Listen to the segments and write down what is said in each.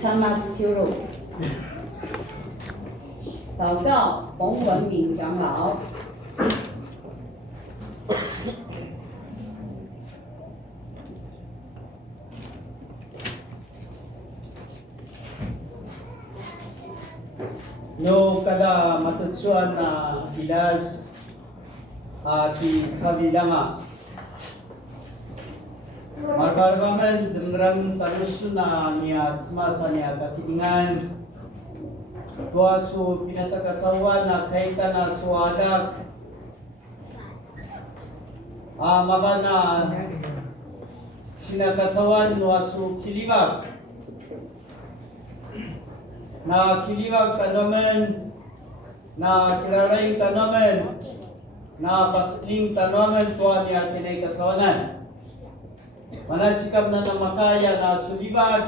参马秋肉，祷告洪文敏长老。No kada matutsuan na ilas di sabilanga markalgaman jemram tanusuna niya semasa niya kakiningan tuasu pinasakatsawan na kaitan na suadak mabana sinakatsawan nuasu kilibak na kiliwag ka naman, na kiraraing ka naman, na pasling ka naman tuwa niya kinay katsawanan. Manasikap na ng makaya na sulibad,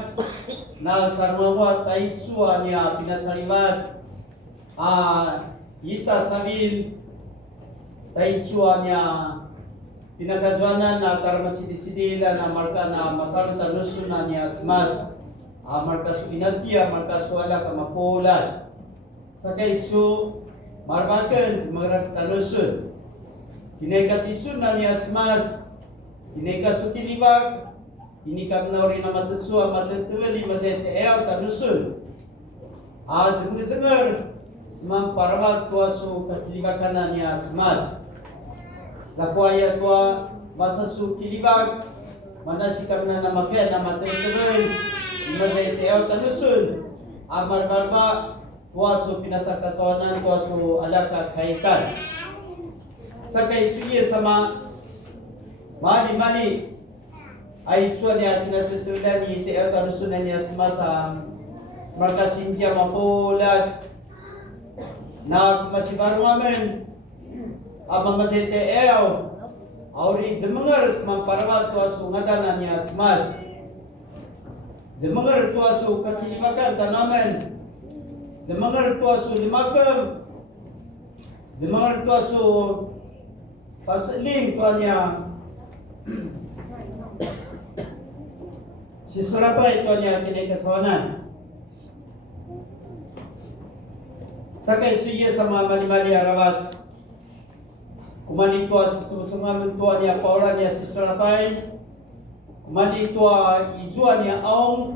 na sarmawat ay tsuwa niya pinatsaribat, ita sabil, ay tsuwa niya pinagkadwanan na tarmatsiditsidila na marka na masarutan nusunan niya tsmas. Markas pinagdia, markas wala ka mapulan. Sa kaitsu, marbakan, marat talusun. Kinekatisun na ni Atsmas, kinekasutilibag, inikap na rin na matutsuwa, matutuwali, mateteew, talusun. Zengar, semang paramat tuasu kakilibakan na ni Atsmas. Lakwaya tua, masasu kilibag, manasikap na namakyan na matutuwali, Mazay teaw tanusun amar balba tuasu pinasakatsawanan tuasu alaka kaitan sakai cuye sama mali ay suan ya tinatutulan ni teaw tanusun niya semasa markasinja mapulat na masibaru amen amang mazay teaw auri jemengar semang paramat tuasu ngadanan niya semas Zemangar tuasu kakilibakan tanaman, zemangar tuasu limakam, zemangar tuasu pasling tuanya, siserapai tuanya kini kesawanan. Sakai suye sama mali arawat, kumali tuas sungai tuanya paulan ya siserapai. Mali tua ijua niya aong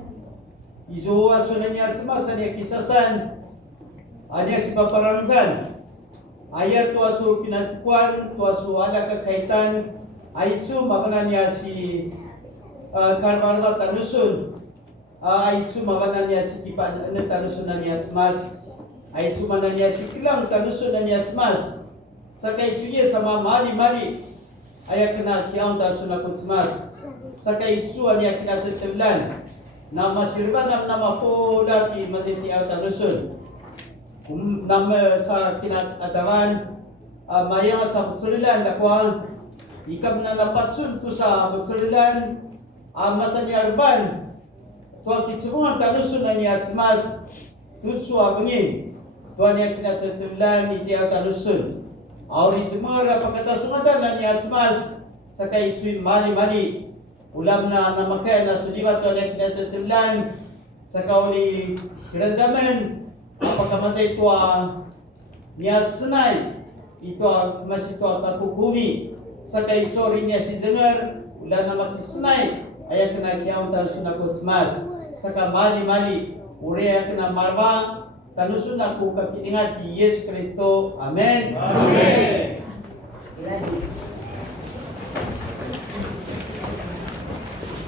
ijua sunan niya semasa niya kisasan anya kipaparangsan ayat tua su pinatuan tua su ala kakaitan aitu magana niya si karmarma tanusun aitu magana niya si kipan tanusun niya semas aitu magana niya si kilang tanusun niya semas sakai cuye sama mali ayat kena kiang tanusun akun semas sakai itsuan yang kita tertelan nama sirban nama pola di masjid di Tanusun nama sa kina adawan maya sa futsulilan dakwa ikam na napatsun tu sa futsulilan masanya urban tuan kitsuan Tanusun ni atsmas tutsu abengin tuan yang kita tertelan di Tanusun auri jemara pakata sungatan ni atsmas sakai itsui mali ulam na namakay na suliwat ko na kinatatulan sa kauli kirandaman apakamatay ito niya sanay ito mas ito kakukumi sa kay sorry niya si Zengar ulan na matisanay ayak na kiyang talusun ako mas sa ka mali uri ayak na marwa talusun ako kakiningat di Yesus Kristo. Amen. Amen.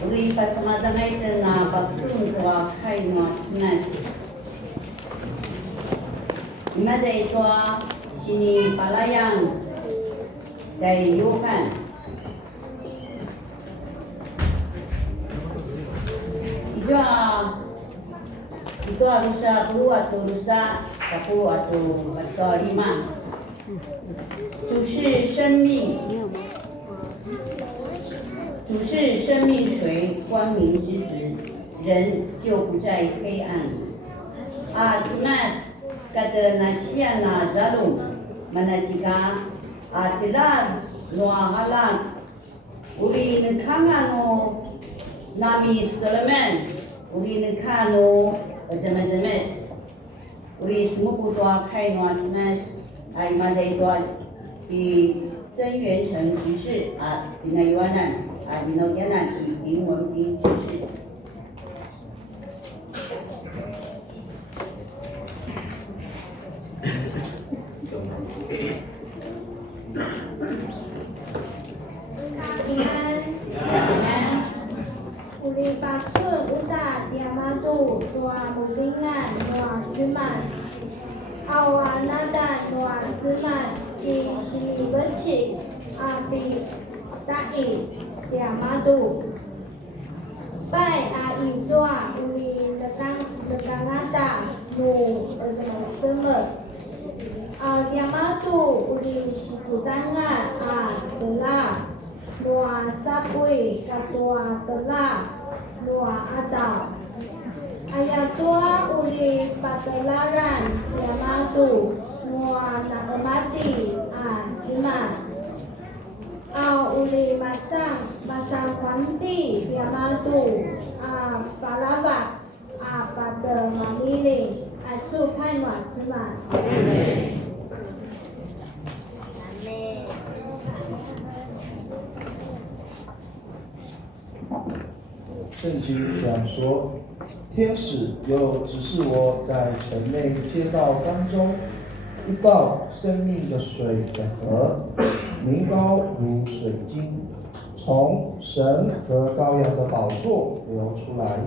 Uri pasamadangay na pagsun kwa kay no snas. Imada ito sini palayang dari Yohan. Ito rusa puluh atau rusa 10 atau 5。主是生命。主是生命水，光明之子，人就不在黑暗。Atmas kata nasiana zalum manajika atilan noa halak uri nkangano nami Solomon 우리는 카노 어쩌면 우리 스무부도와 카이노아지만 아이마데이도와 이真元城执事啊，那有啊那啊，你那边那以林文斌执事。Uli baksun uta diamatu tua mulingan noa simas awanada noa simas di sini berci api tais diamatu bai a tua uli lekangata nu zemer diamatu uli sikutanga a dolar Noa sapui katua telah Noa ada Ayatua uli patelaran Yamatu Noa nakamati simas uli masang kwanti Yamatu palawak pada mamili Atsu kainwa simas Amen 圣经讲说，天使又指示我在城内街道当中一道生命的水的河，名高如水晶，从神和羔羊的宝座流出来。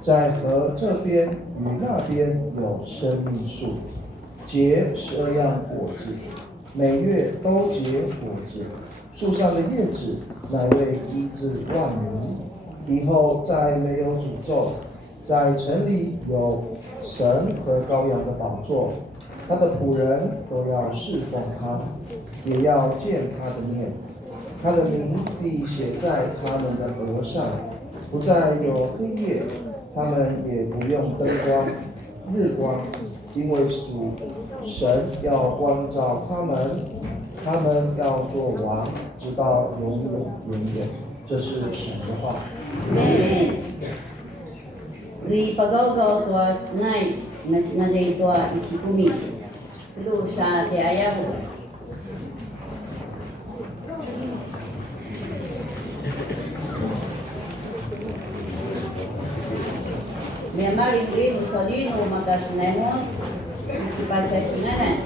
在河这边与那边有生命树，结12样果子，每月都结果子。树上的叶子乃为医治万民。以后再没有诅咒，在城里有神和羔羊的宝座，他的仆人都要侍奉他，也要见他的面，他的名必写在他们的额上，不再有黑夜，他们也不用灯光、日光，因为主神要光照他们，他们要做王，直到永永远远。这是神的话。Amen. Ri pagawgaw tua snai nasimandai tua ichikumi. Tudu sa te ayahu. Miamari ri musodino makasnemon pasya sinaran.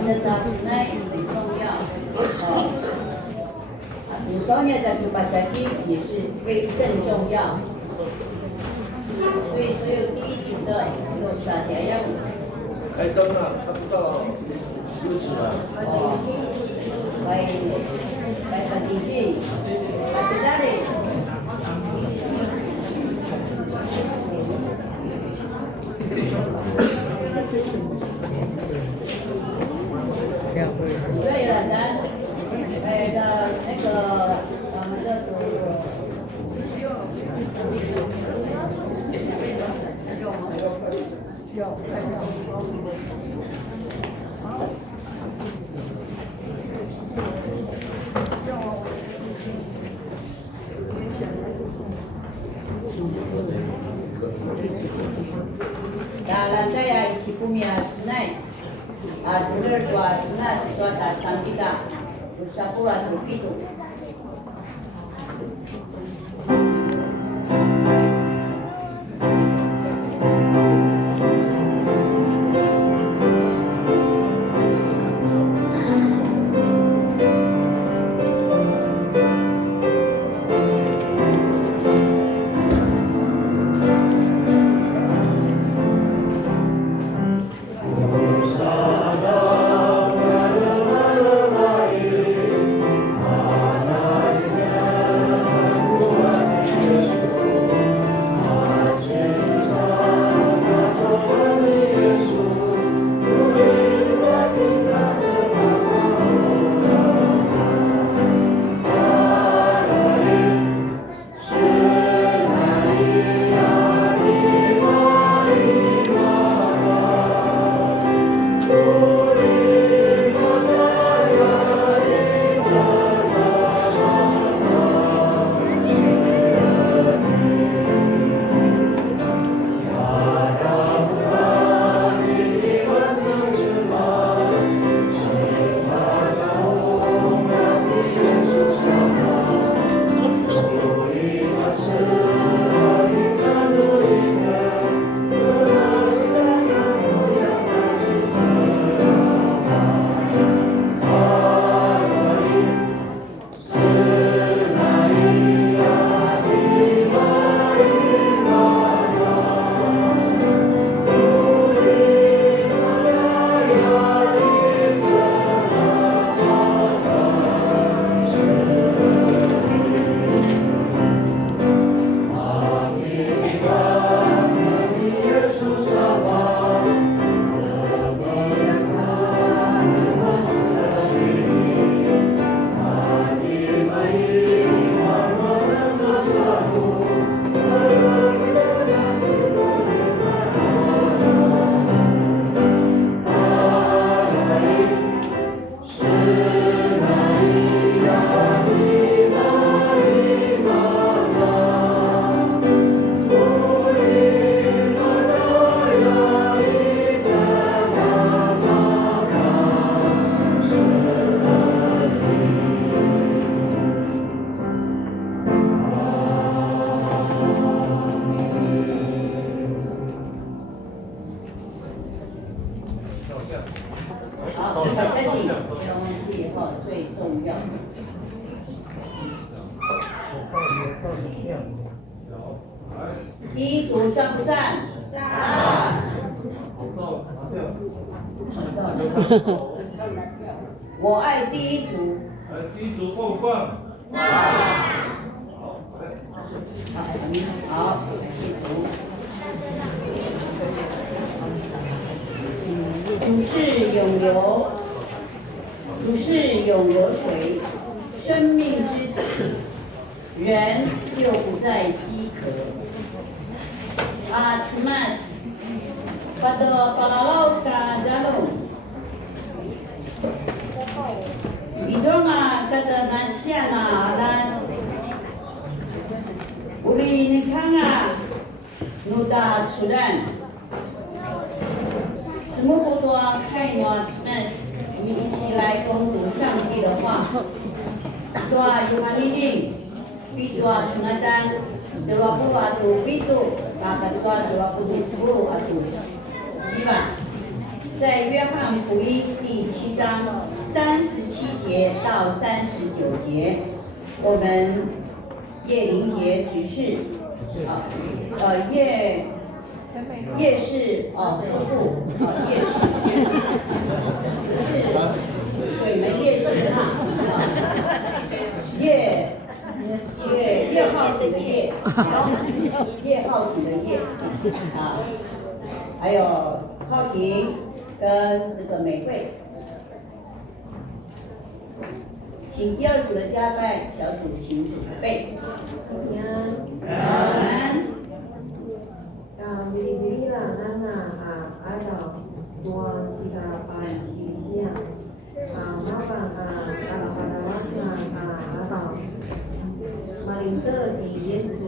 Ada tak snai很重要。Misalnya dan pasasi 也是更重要，所以所有第一组的都是大家要开灯了，看不到休息了。来看弟弟，来在哪里？对了，咱那个我们的dalam saya isi kumia senai, benar dua senai dua datang kita, usaha atau itu. Sana, 第一组赞不赞？赞。我爱第一组。第一组棒不棒？好，第一组。主是永流，主是永流水，生命之子，人就不再饥渴。Cemas pada palalau ka jalung. Ijonga kata nasyana dan uri nikanga nuda Sudan. Semua berdoa kainwa Cemas， 我们一起来攻读上帝的话。Doa Yohanes, doa Sunatan, doa Puatu Pitu, kata doa 20 atu. 在约翰福音第7章37节到39节，我们叶灵杰指示夜市夜市是水门夜市哈，叶浩廷的叶，叶浩廷的叶啊，还有浩廷跟这个美惠，请第二组的加拜小组请准备。Bila nana ada dua sila pancisia, maka kalau pada masa ada malinter di Yesus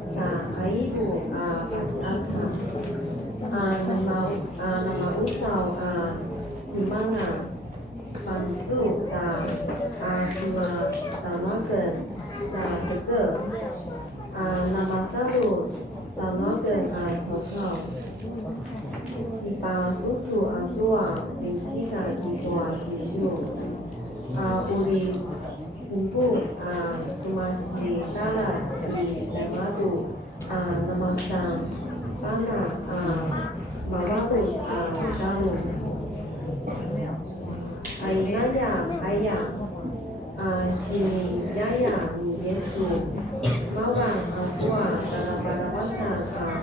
sa aibu pasiasa, nama usau di mana pansu semua tamakan sa teke nama satu tamakan sosok ipa susu asua mencina di tua sisu uri simpu masih kalah di sematu nama sang pana mawatu dalu ayah sini yaya Yesus makan asua dalam bahasa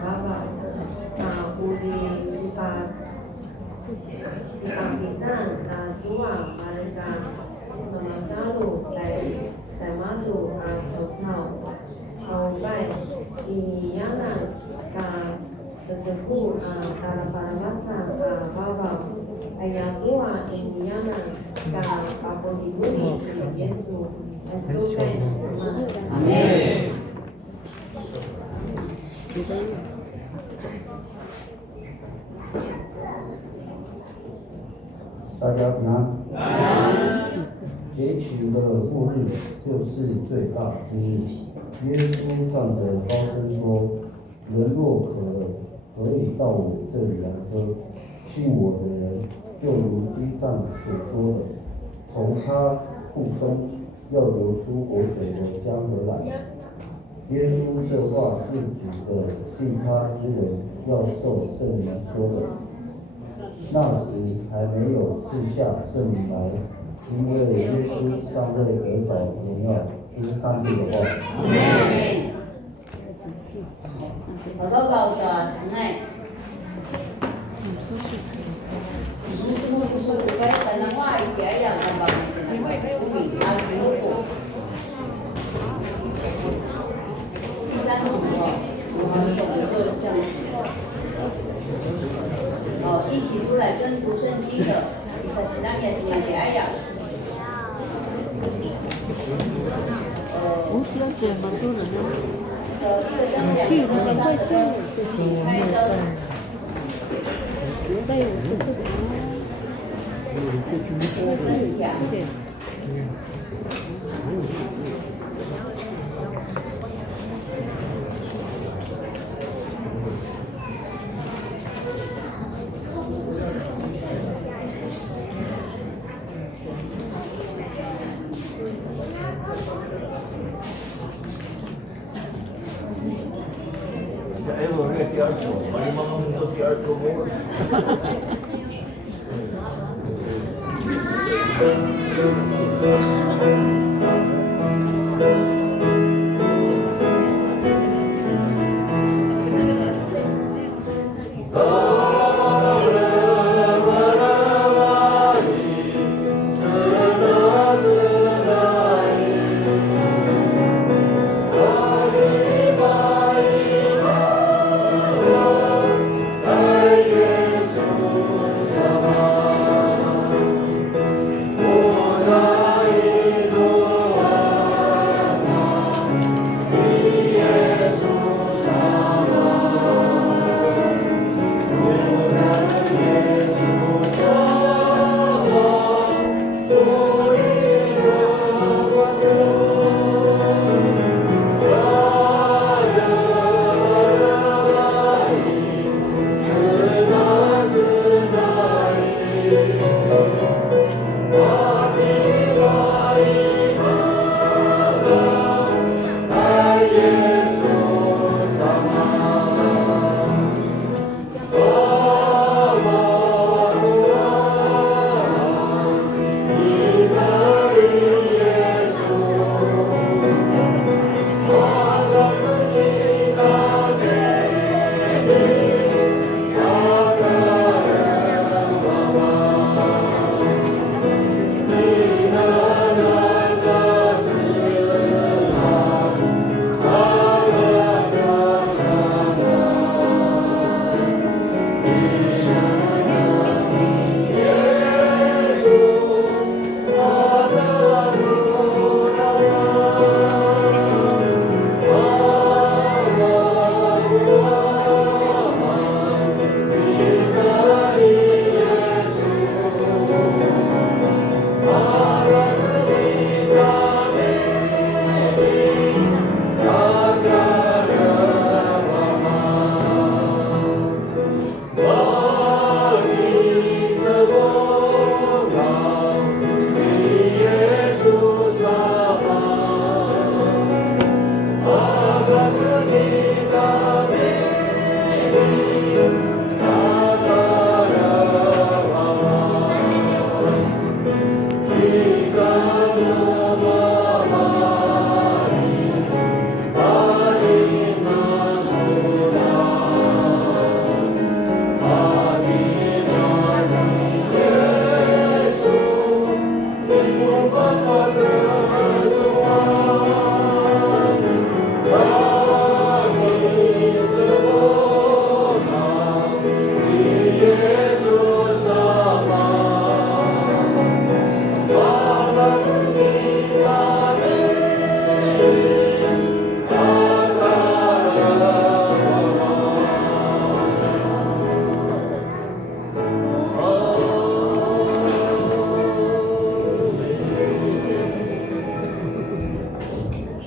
baba uri sipakitan dua mereka nama satu dari tematu sosial baik ini yang bertemu dalam bahasa baba ayat dua ini yang dalam apapun dibudi Yesus Yesus semua. Amin. 大家平安。节期的末日就是最大之日。耶稣站着高声说：“人若渴了，可以到我这里来喝。信我的人，就如经上所说的，从他腹中要流出活水的江河来。”耶稣这话是指着信他之人要受圣灵说的。那时还没有赐下圣灵来，因为耶稣尚未得着荣耀。这是上帝的话。我都告诉啊，神哎，不是不该神的话一点样的吧？无比他舒服。第三种我们懂得就是这样子。一起出来跟读圣经的，伊萨西那面是哪里呀？一个灯，两个灯，三个灯，请开灯。我跟你讲。哎，我这第二周，我的妈妈都第二周末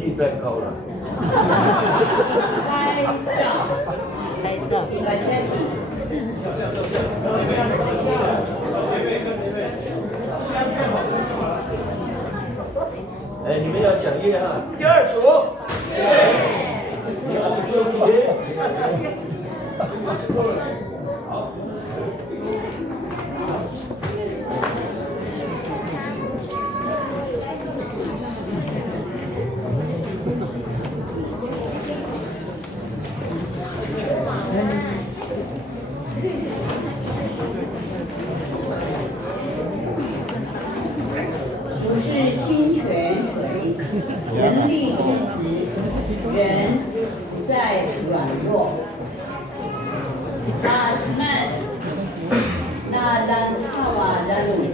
气太高了。拍照，应该先洗。哎，你们要讲业哈，第二组。你要注意。好。主是清泉水，人力之子，人不再软弱。那dan cawa lalu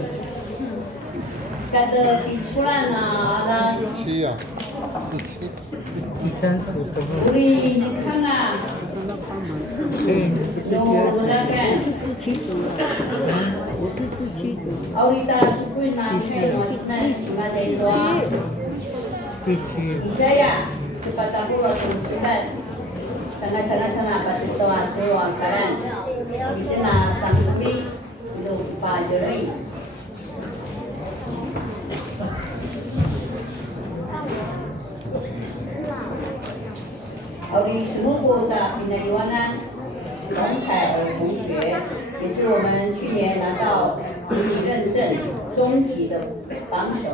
kata piculan ada 17啊，17。 우리 하나 ahorita sukuin namin Isaya sepatapuluh sembilan sana patito asuro angkaran itu na sangkubi itu pajeri 우리 스무고다 빛나요한한董凯儿同学，也是我们去年拿到实体认证中级的榜首，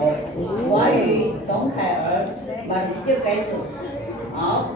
华语董凯儿马六改组，好。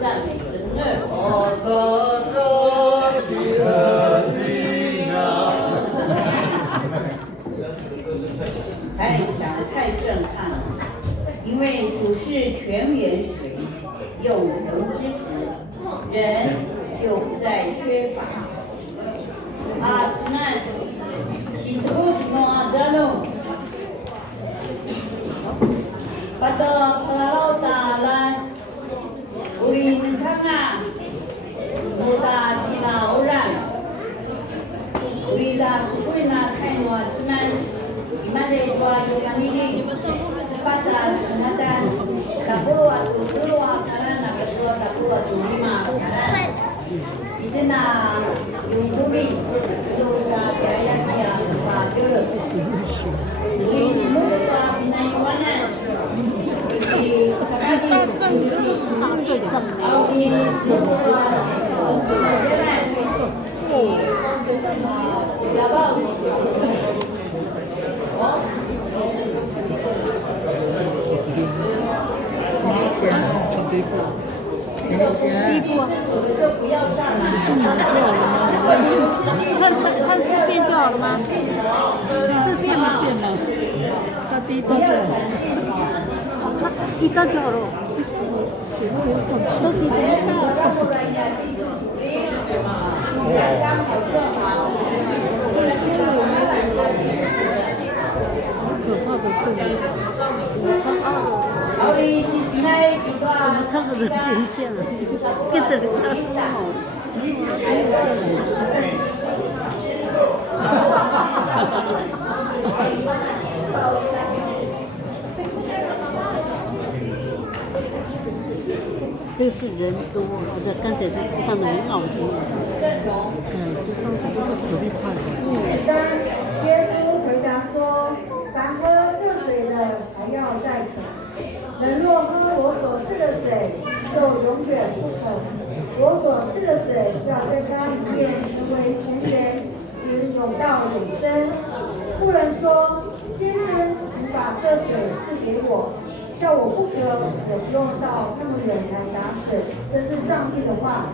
赞美真二。太强太震撼了，因为主是泉源水，永恒之子，人就不再缺乏。Atman, disebut mu'adzalum. Pada pelalau talan, uri nentanga, muda cina orang, uri dah sukui nak kain Atman, mana buat yang ini, pasal sunatan, sepuluh akaran, sepuluh lima akaran. Itu nak yung tubig doon sa kaya pag-ulog. Yung sumunod sa pinayuanan,就不要上来。看四遍就好了吗？是这样的遍吗？这第一段就好。一段就好了。都比较大，差不多。可怕的这个，我唱个人天线了，跟着人家说好。这是人多，我这刚才是唱的很好听。这上去都是实力派的。耶稣回答说：“凡喝这水的，还要再渴；人若喝我所赐的水，就永远不渴。我所赐的水，要在他里面成为泉源，直涌到永生。”妇人说：“先生，请把这水赐给我，叫我不渴，也不用到那么远来打水。”这是上帝的话。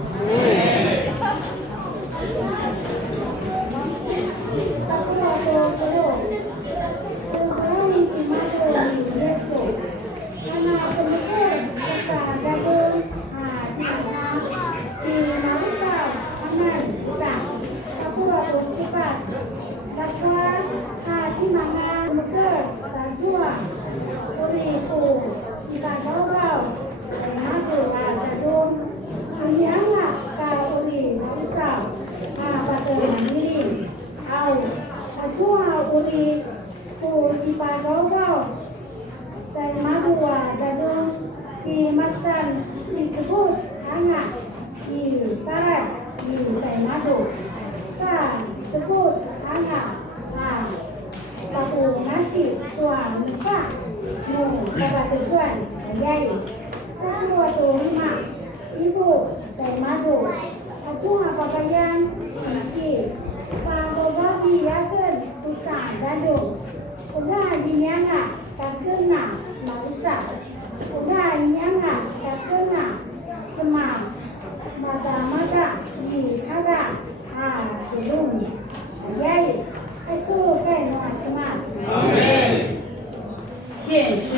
献诗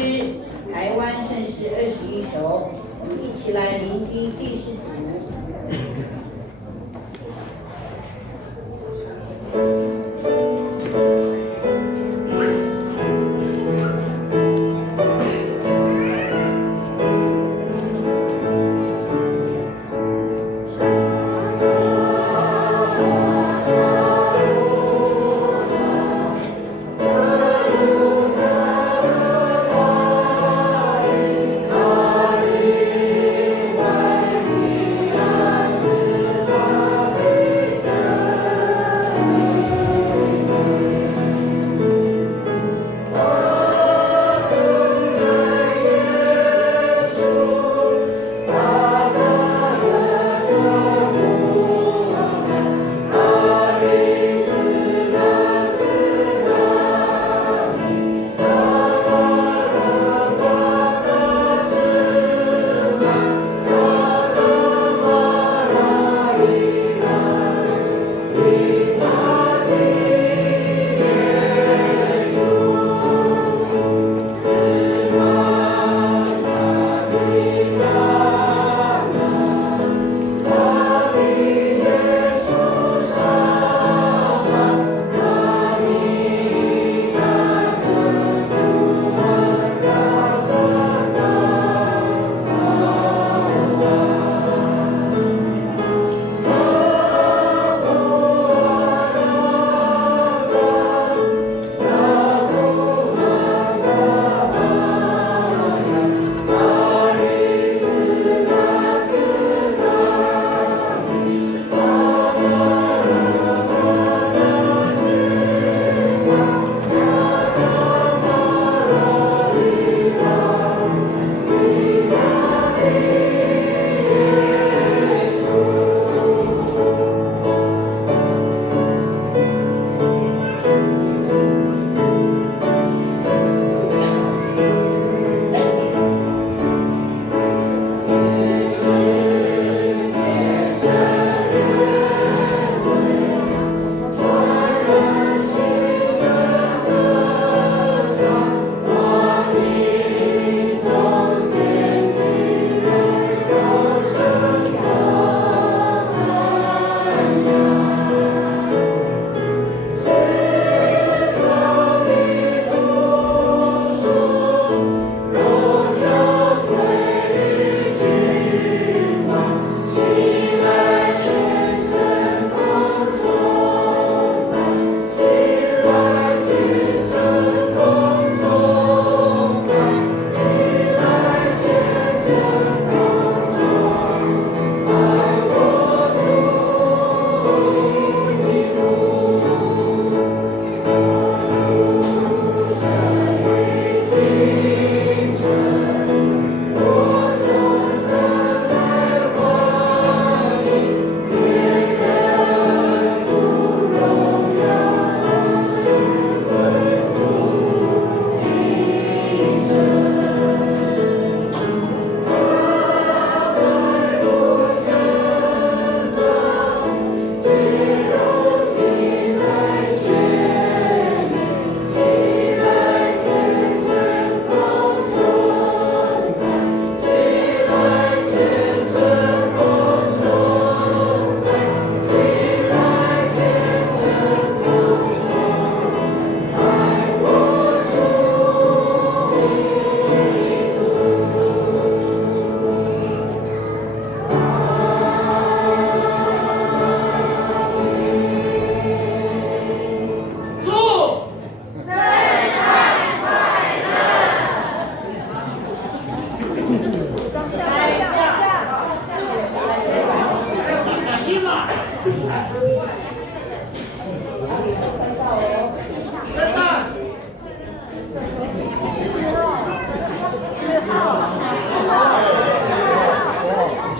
台湾圣诗21首，一起来聆听第10组。是。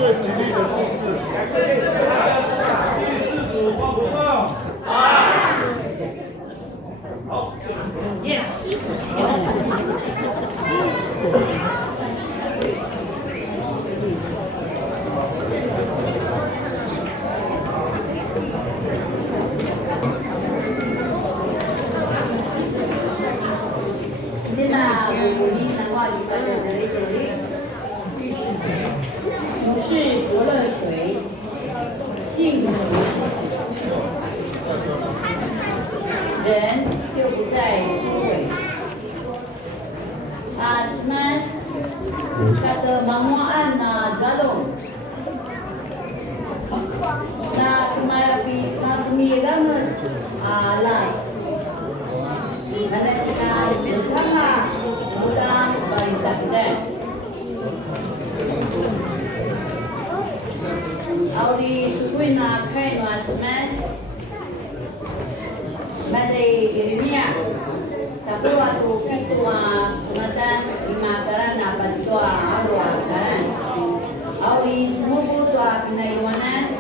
最吉利的数字。第四组报不报？好 ，Yes。主是伯乐水，性属人就不再枯萎。Mas kata mamuan na jalong na kumirangan alat karena kita sukama mudah barisakidan. Audi sukuin na kain na mas Mari Yeremia tapos tu kitua sunatan imakaran apa tu arwah kan Audi semua tua pinaiwanan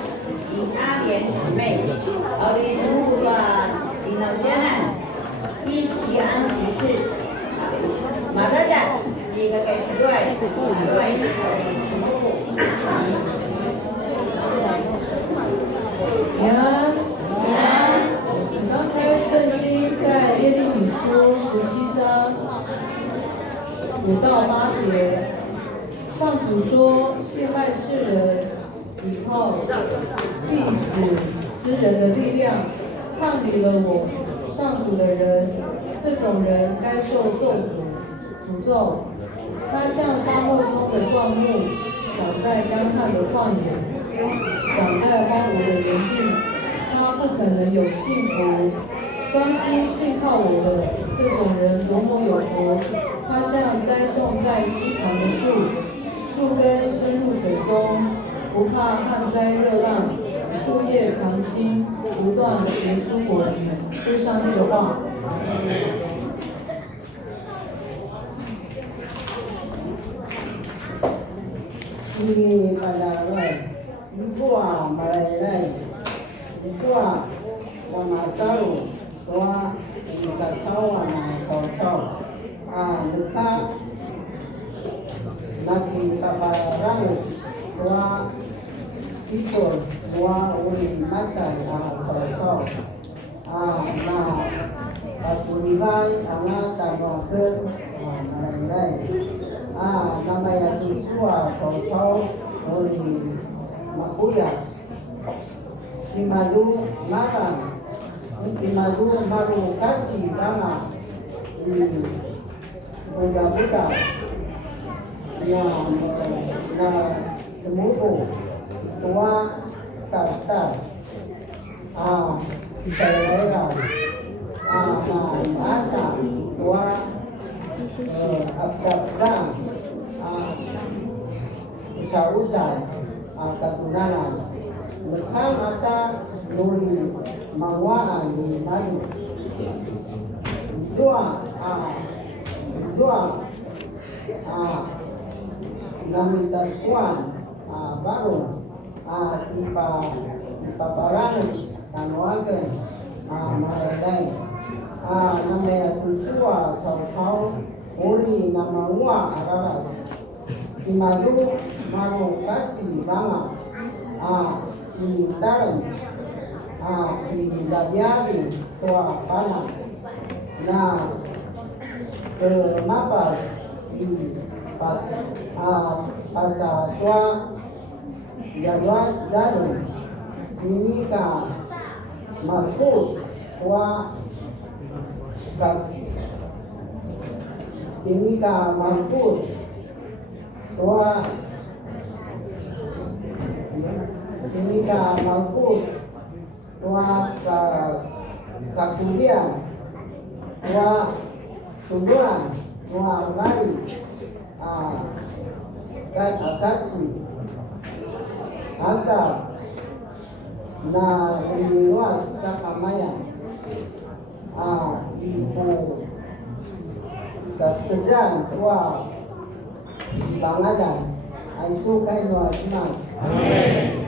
inagen mai Audi semua tua inajanan isian sisi maraja jika kedua刚开圣经在耶利米书17章5到8节，上主说：陷害世人，依靠必死之人的力量，抗离了我上主的人，这种人该受诅咒。他像沙漠中的灌木，长在干旱的旷野，长在荒芜的原地。他不可能有幸福，专心信靠我的这种人多么有福！他像栽种在溪旁的树，树根深入水中，不怕旱灾热浪，树叶常青，不断结出果子。这是上帝的话。Sini pada lai, ibu malai Itua nama tahu tua kita tahu tahu luka lagi tabaran tua itu tua uli macam tahu nah pasuliban anak tahu ke malai nama yang tua tahu uli makuyat Dimadu maru kasih bama di Buddha yang na semupu tua tak saya masa tua abdabda ucap-ucap katunanan Lekam mata nuri mawaan di madu Zua Nami Tuan baru ipa parang tanuagan malalay namanya tusua caw uri nama ua araras di madu maru kasih banget si dalam di labiari tua panah nah ke mapas di pasar tua jadwal dalam ini ka makut tua ini ka makut tua ini ka makut tua kakulian tua sumbuan tua lari kan akasi asal na uliwa sa kamaya ipo sa sejam wa bangalan ay sukay no asma. Amen.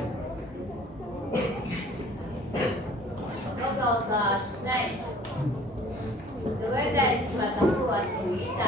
报告的时代，各位在西马东路统一站。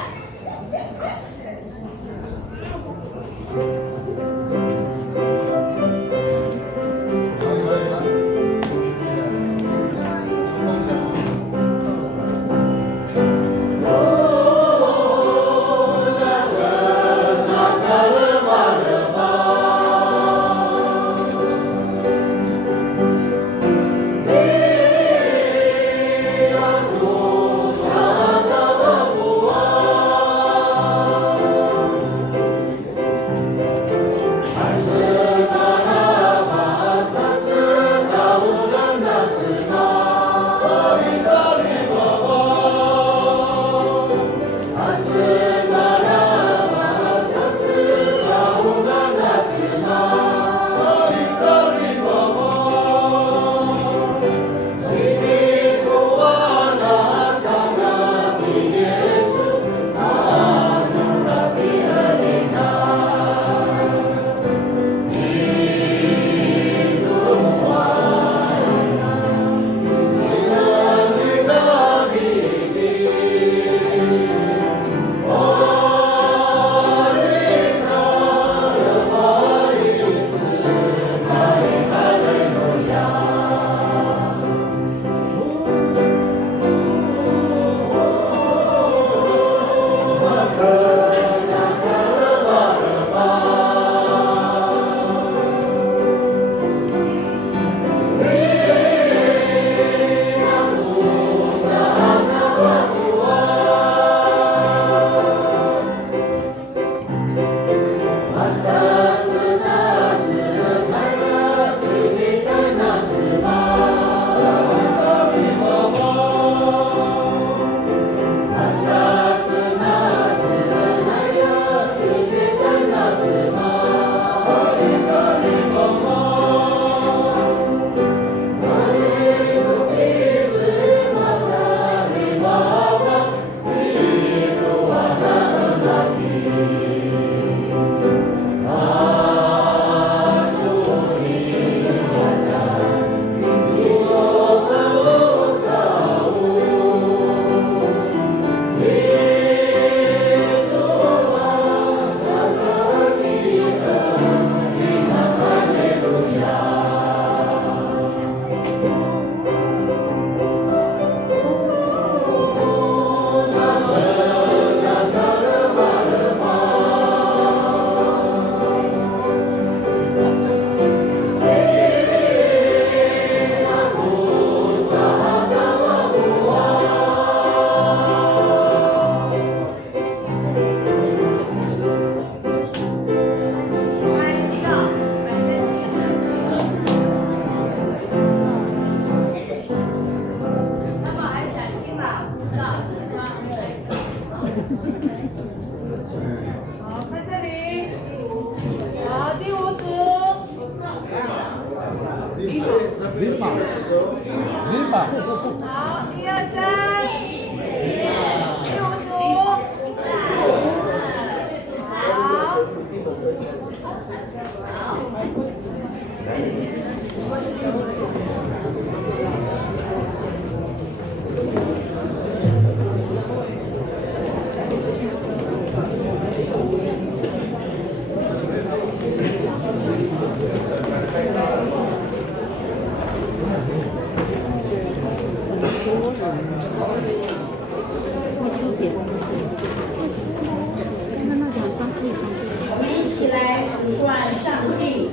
我们一起来数算上帝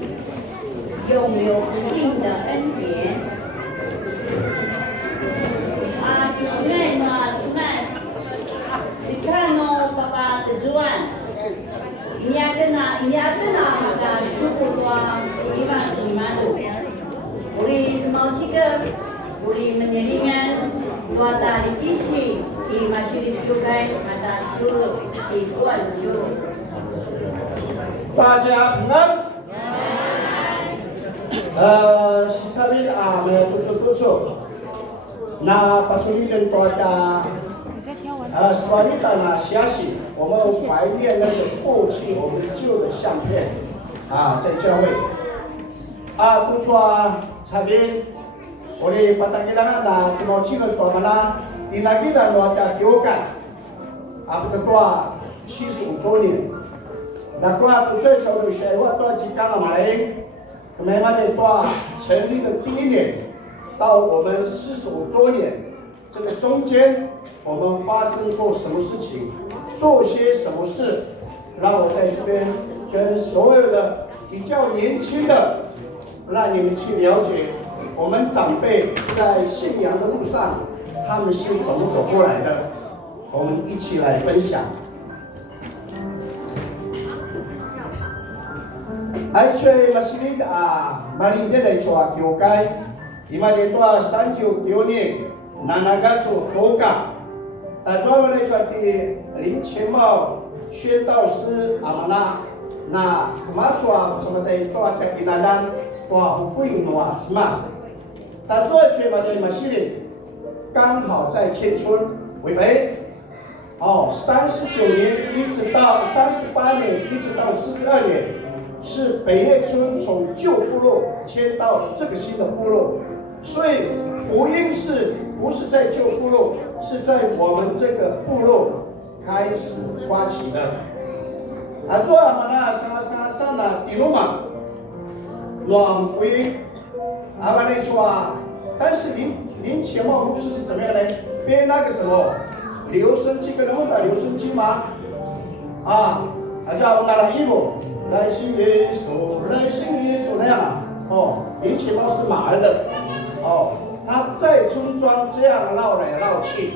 永流不尽的恩典。你看哦，爸爸的juan，ini ada nak maka syukur doa iman tu. Uri mau cika, uri menyeringan doa tali isi i masyarakat juga ada syukur i kuat syukur. 大家平安。西餐 sabi tutu. Na pasulitin ko swalita na siasi，我们怀念那个过去我们旧的相片在教会都说sabi 우리 바탕이랑은 나 김어치는 또하나 이나기다 놓았다 교간 아부터 75周年 나과 도시의 저를 쉐와 또 직강을 말해 그매만에 또成立的第一年到我们45周年这个中间我们发生过什么事情做些什么事让我在这边跟所有的比较年轻的让你们去了解我们长辈在信仰的路上他们是怎么走过来的我们一起来分享Aisyah masjid malingga dari Chua Kyokai Imade tua Sanju Kyoni Nanagachu Toka 专门来传递林前茂宣道师那干嘛说什么在多的伊那兰多不会诺什么？他做全部在马西里，刚好在青春为北，39年一直到38年，一直到42年，是北叶村从旧部落迁到这个新的部落，所以福音是不是在旧部落，是在我们这个部落开始发起的。做sama di rumah， 暖归那说，但是林前茂牧师是怎么样呢？编那个什么留声机，跟人们打留声机吗？叫拿来衣服，来信耶稣，来信耶稣那样林前茂是马儿的他在村庄这样绕来绕去，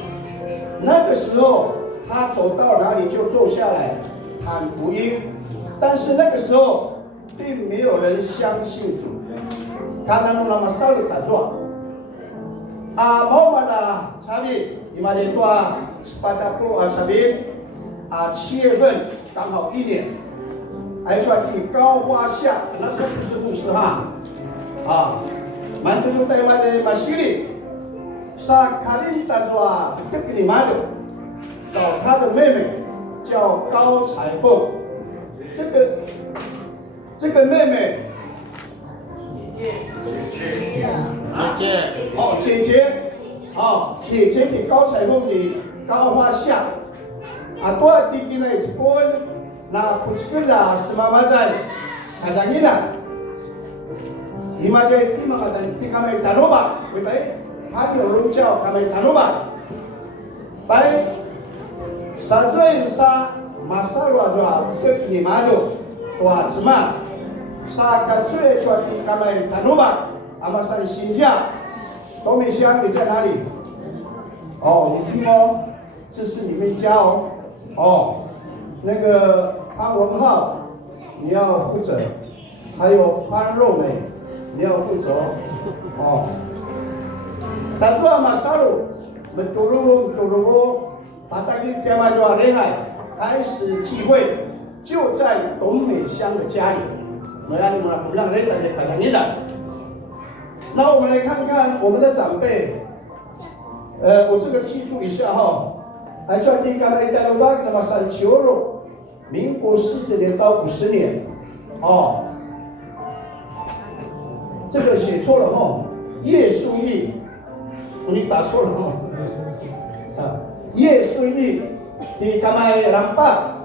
那个时候他走到哪里就坐下来谈福音，但是那个时候并没有人相信主。Karena nama selalu tajwa. Mau mana cabi di mana itu sepakat cabi 7月份刚好1年，还传递高花下，那时候不是牧师蛮多在嘛在马西里，沙卡林tajwa 这个里马的，找他的妹妹叫高彩凤，这个妹妹。姐姐给高彩凤的高花下多弟弟呢一波那不是个什么在讲你呢你们这地方的地他们谈罗吧对不对还有人叫他们谈罗吧白三岁三马上了就这你们就多什么4岁传递他们谈罗吧阿妈上新疆东美乡你在哪里你听这是你们家那个潘文浩你要负责还有潘肉美你要负责但是马上路menurut把大家电话就厉害开始聚会就在东美乡的家里不让人大家看上你了那我们来看看我们的长辈我这个记住一下还传递刚才讲的那个山丘肉民国40年到50年这个写错了叶树义你打错了叶树义di kamai rampak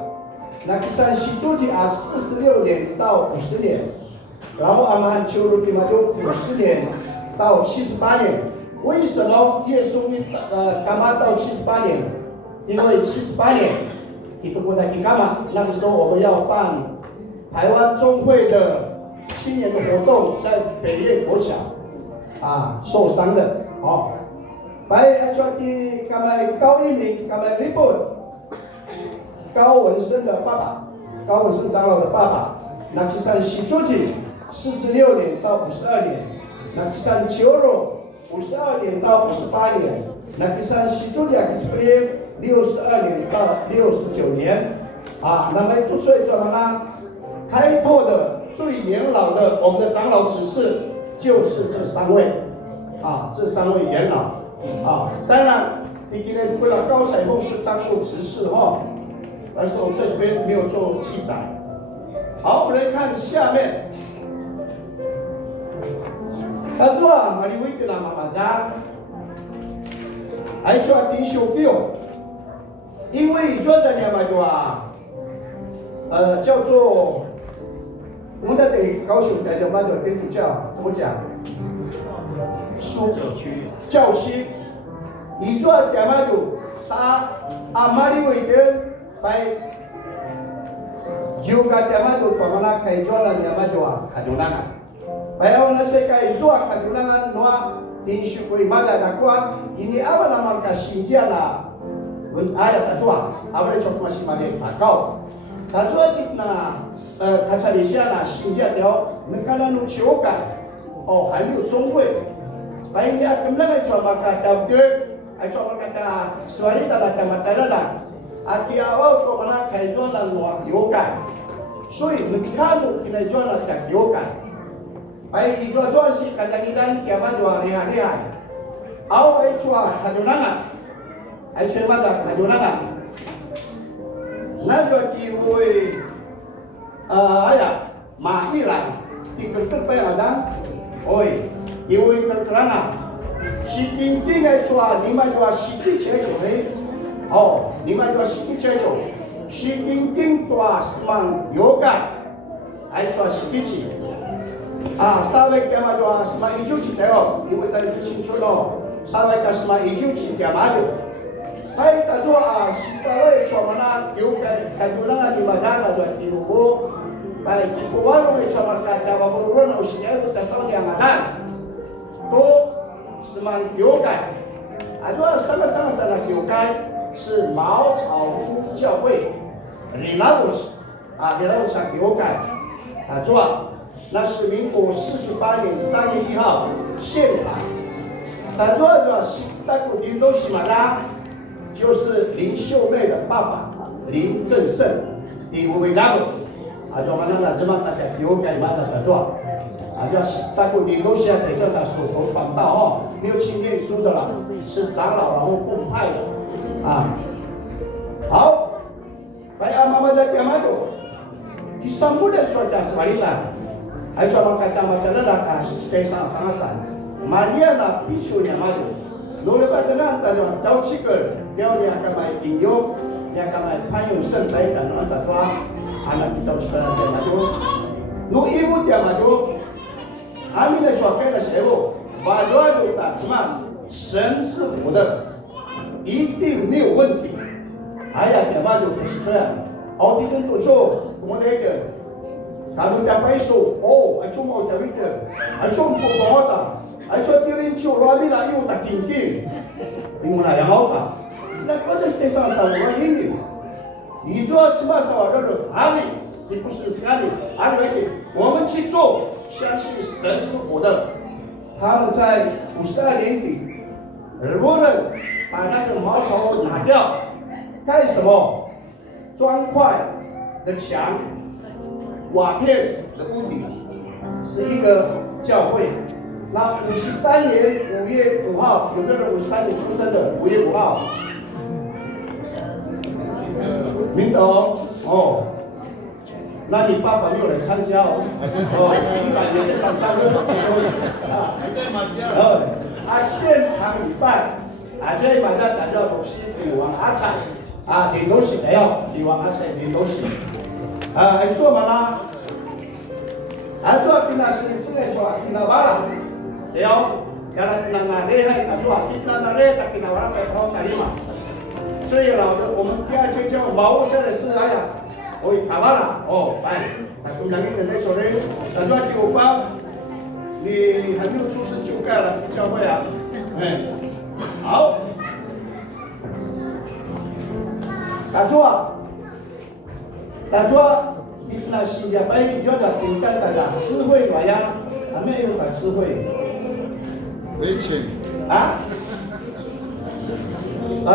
na kisan Shizuji 46年到50年然后Amahan Churu di Maju 50年到78年为什么耶稣干嘛到78年因为78年itu pun di Kama 那个时候我们要办台湾中会的青年的活动在北叶国小受伤的baik Aswati kamai高一鸣kamai Ribut 高文生的爸爸高文生长老的爸爸那去上西出去46年到52年那去上秋肉52年到58年那去上西出去62年到69年那么最什么呢开拓的最元老的我们的长老指示就是这3位，这3位元老，当然，你今天为了高彩凤是当过执事但是我这边没有做记载。好，我们来看下面。他说马里维的那妈妈家，还说丁修丢，因为做这样嘛叫做我们在高雄的叫嘛叫天主教怎么讲？教区，伊做点嘛就啥马里维的by juga tema tu pamana kaijualan yang majwa kadulangan. Bayaw na sa kaijua kadulangan noa insyu ko imaja dakwa ini awa naman kasinjia na aya tajwa awa chok masih maje takau. Tajwa kitna kasalisia na sinjia deo nekala nu chioka还没有中会。Baiknya kemudian cuma maka tabde, cuma kata suari dalam tamatala lah. Aki awal ko mana kaijualan noa yoga. 所以你看到今天做了讲有感，一做是大家一旦讲完就厉害，还做他就那个，还全部他就那个，那就机会，马伊兰一个ไปada，因为个kerana，是真正的做你们就实际接触的，你们就实际接触。 Siking tua semang yoga, aisyah sikit sampai kiamat tua semang hijau citero, ibu tadi cincolo, sampai ke semang hijau kiamat. Hai tak jua sitawai suamana yoga kajulangan di mazana jua tibubu, baik tibuan wei suamana kata baburun usia itu tasau dia madan, tu semang yoga, ajua sama-sama sana yoga 是茅草屋教会。 里拉乌上给我改，那是民国48年3月1号宪法。是大古林都西马拉，就是林秀妹的爸爸林正盛，第五位拉乌，嘛那这么大概给我改嘛是大古林都西得叫他手头传道没有去念书的了，是长老然后奉派的好。 Baik mama jadi amado. Disambut dan suara sebalita. Ayo coba kata macam mana kan sekitar sangat-sangat. Maria na pisu ni amado. Nolak dengan tajuan tahu cikal. Dia akan main tinjau, dia akan main payung sentai dan orang tajwa. Anak kita sekarang dia amado. Nu ibu dia amado. Amin的说开了谁不？把罗有打什么？神是活的，一定没有问题。 Ayah dia maju ke situ ya. Audi tentu so, kemudian kalau dia paisu, cuma dia itu, cuma pokoknya, cuma tirin ciu lagi lah, iu tak tinggi, imuna yang auta. Dan kalau kita sama-sama ini, dijual semua sama dulu, hari,不是sekali，hari lagi，我们去做，相信神是活的。他们在52年底，日本人把那个茅草屋拿掉。 干什么？砖块的墙，瓦片的屋顶，是一个教会。那53年5月5号，有个人53年出生的，5月5号，明德那你爸爸没有来参加明晚也在上课现场礼拜，这把这打叫东西给王阿彩。 领导是没有，你往哪去？领导是，还说嘛啦？还说跟那现在说跟那完了，对哦，原来那厉害，他说跟那厉害，跟那完了在跑哪里嘛？所以老的我们第2天叫毛物这的事，打完了他跟两个人在说的，他说酒吧，你还没有出事就盖了教会啊？好。 大家，你那新加坡你就叫平淡大家智慧多呀，还没有智慧。没钱大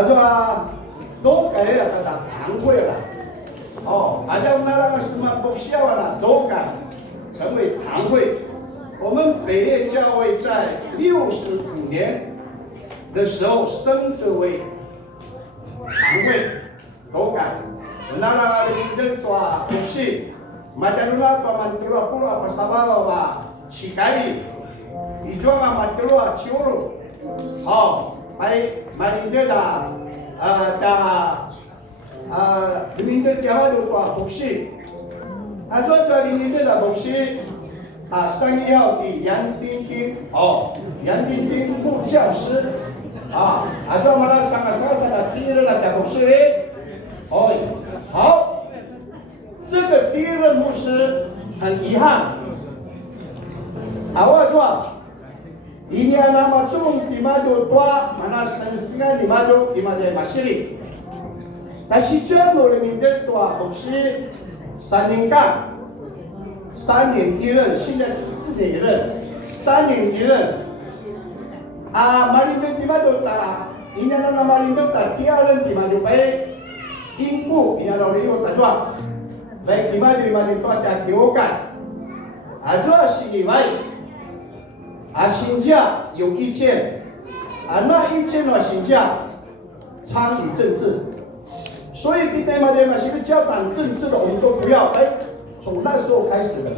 家都改了，大家堂会了。而且那个什么不需要了，都改成为堂会。我们们北业教会在65年的时候升格为堂会都改，那民间大牧师，马家路那大曼多拉布拉巴萨巴巴乞丐，伊就嘛曼多拉求路，哎，马林的啦，民间教会的大牧师，他说在民间的牧师。3月1号的杨丁丁副教师就马拉桑第一任的牧师嘞，好，这个第一任牧师很遗憾，我说，伊年那么重的嘛就多，马拉生时间的嘛就在马西里，但是专门的民间大牧师3年干。3年1任，现在是4年1任，3年1任。马林的地方就打，伊年那马林就打第2任地方就被英国伊年老李又打转，被地方就多加调改，主要是因为新加有意见，那意见呢新加参与政治，所以今天是个教党政治的我们都不要，从那时候开始的，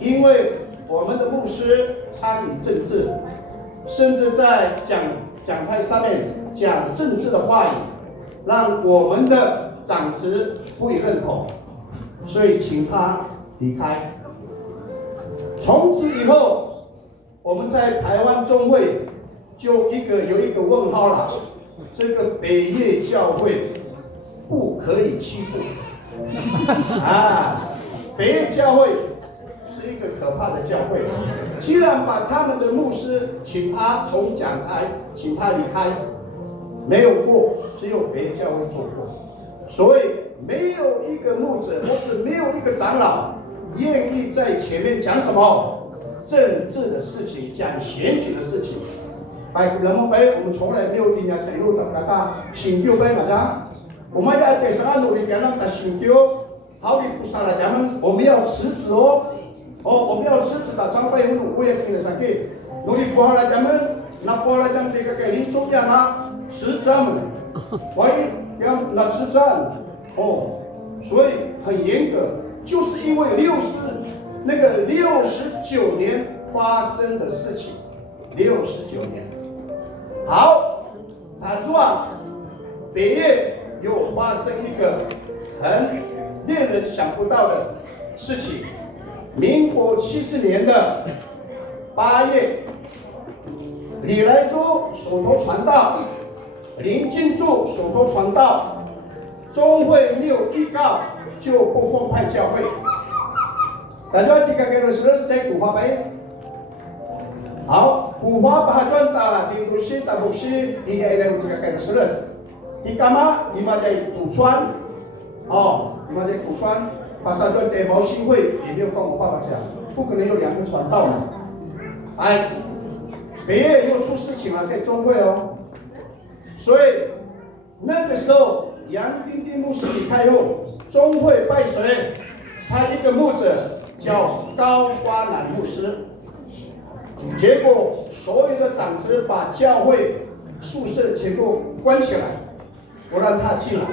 因为我们的牧师参与政治，甚至在讲台上面讲政治的话语，让我们的长职不予认同，所以请他离开。从此以后，我们在台湾中会就有一个问号了，这个北业教会不可以欺负北业教会是一个可怕的教会，既然把他们的牧师请他从讲台，请他离开，没有过，只有北业教会做过，所以没有一个牧者或是没有一个长老愿意在前面讲什么政治的事情，讲选举的事情。我们从来没有听人带路的，信教呗嘛啥，我们要在上努力讲那么信教。好的不杀了咱们，我们要辞职我们要辞职的，上辈我也听了上去，努力不好了咱们，那不好了咱们这个林中央辞职们，要那辞职所以很严格，就是因为69年发生的事情，69年，好，他说北业又发生一个很令人想不到的事情。民国70年的8月，李来珠手头传道，林进柱手头传道，中会没有预告就不奉派教会。大家第个给的是在古华碑，好，古华把转打林都西打牧师，一年来这个给的是了，你干嘛？你们在古川，你们在古川。把三转地毛新会也没有跟我爸爸讲，不可能有2个传道嘛。北业又出事情了，在中会所以那个时候杨丁丁牧师离开后，中会拜谁？他一个牧者叫高花南牧师，结果所有的长子把教会宿舍全部关起来，不让他进来。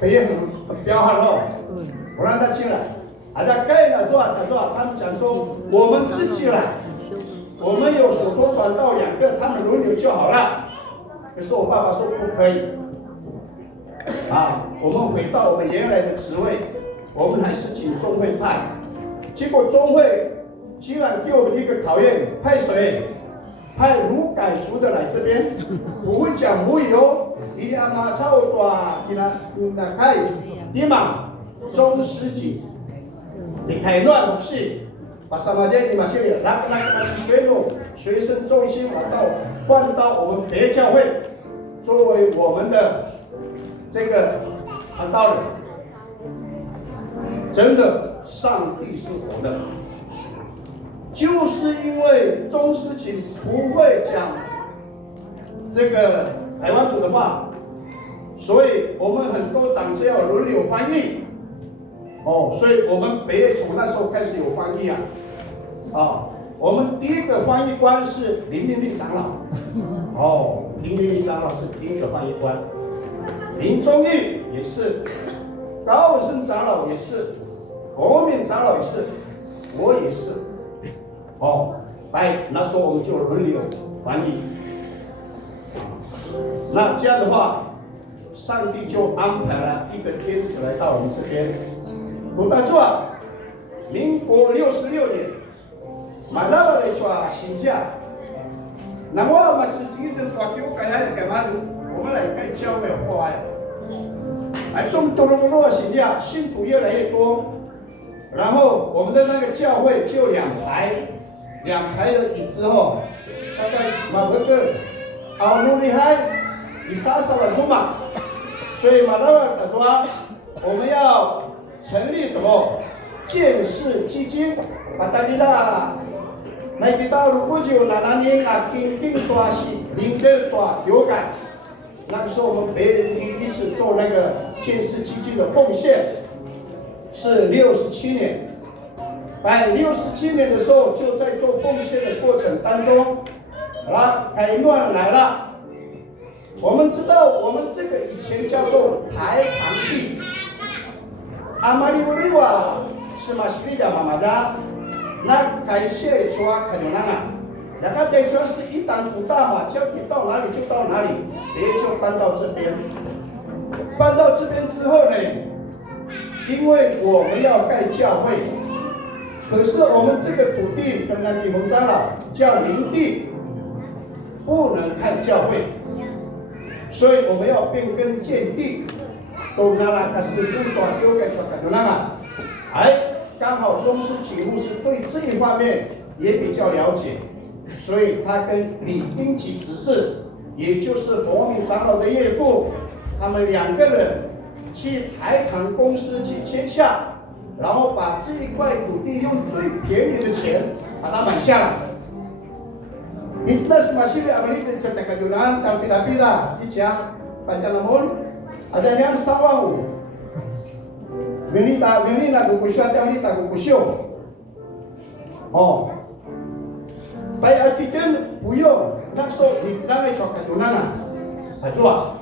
北业很彪悍不让他进来。在盖了做，他们讲说我们自己来，我们有手托传道2个，他们轮流就好了。可是我爸爸说不可以，我们回到我们原来的职位，我们还是请中会派。结果中会居然给我们一个考验，派谁？派鲁改族的来这边，不会讲母语伊阿妈超大，那开伊嘛中世纪，你开乱牧师，把什么这你嘛是那是学生中心换到我们北教会，作为我们的这个传道人，真的，上帝是活的。就是因为中世纪不会讲这个台湾族的话，所以我们很多长者要轮流翻译。所以我们北业从那时候开始有翻译我们第一个翻译官是林明利长老，林明利长老是第一个翻译官，林宗义也是，高文生长老也是，国民长老也是，我也是，那时候我们就轮流翻译。那这样的话，上帝就安排了一个天使来到我们这边。古大柱啊，民国66年，马拉巴来说新家，那我们是今天把给我改来干嘛？我们来盖教会破坏，中多罗新家信徒越来越多，然后我们的那个教会就两排的椅子大概马伯个好努力害。30万出嘛，所以马拉巴打说，我们要成立什么建设基金，把大家啦，那个到1977年金大是领导大有感，那个时候我们别人第一次做那个建设基金的奉献，是67年，在67年的时候就在做奉献的过程当中，台乱来了。我们知道，我们这个以前叫做台糖地，阿玛利乌利瓦是马西利的妈妈家，那感谢说看到那个，两个对船是一档不大嘛，交给到哪里就到哪里，别就搬到这边。搬到这边之后呢，因为我们要盖教会，可是我们这个土地跟那地方长老叫林地，不能盖教会。所以我们要变更建地，都拿来是短丢给出来的那个，刚好钟书启牧师对这一方面也比较了解，所以他跟李丁吉执事，也就是佛明长老的岳父，他们2个人去台糖公司去接洽，然后把这一块土地用最便宜的钱把它买下来。Kita masih ambil itu cerita kejuran tapi dah dia panjang namun ada yang sawau beli nak bukusyo atau beli tak bukusyo baik artikan buyo nak so di nangai so kejuran ajua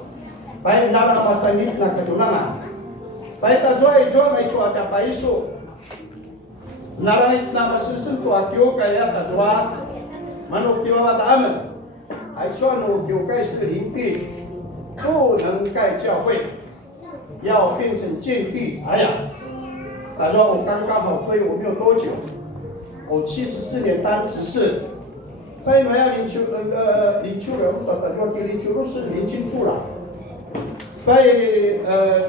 baik nara masa ni nak kejuran baik ajua mai so ada baik so nara nama susun tu atio kaya ajua manuk tiwa taman，还说我有盖是林地，不能盖教会，要变成建地。他说我刚好对我没有多久，我74年当执事，在马亚林丘人，他说给林丘都是年轻处了，在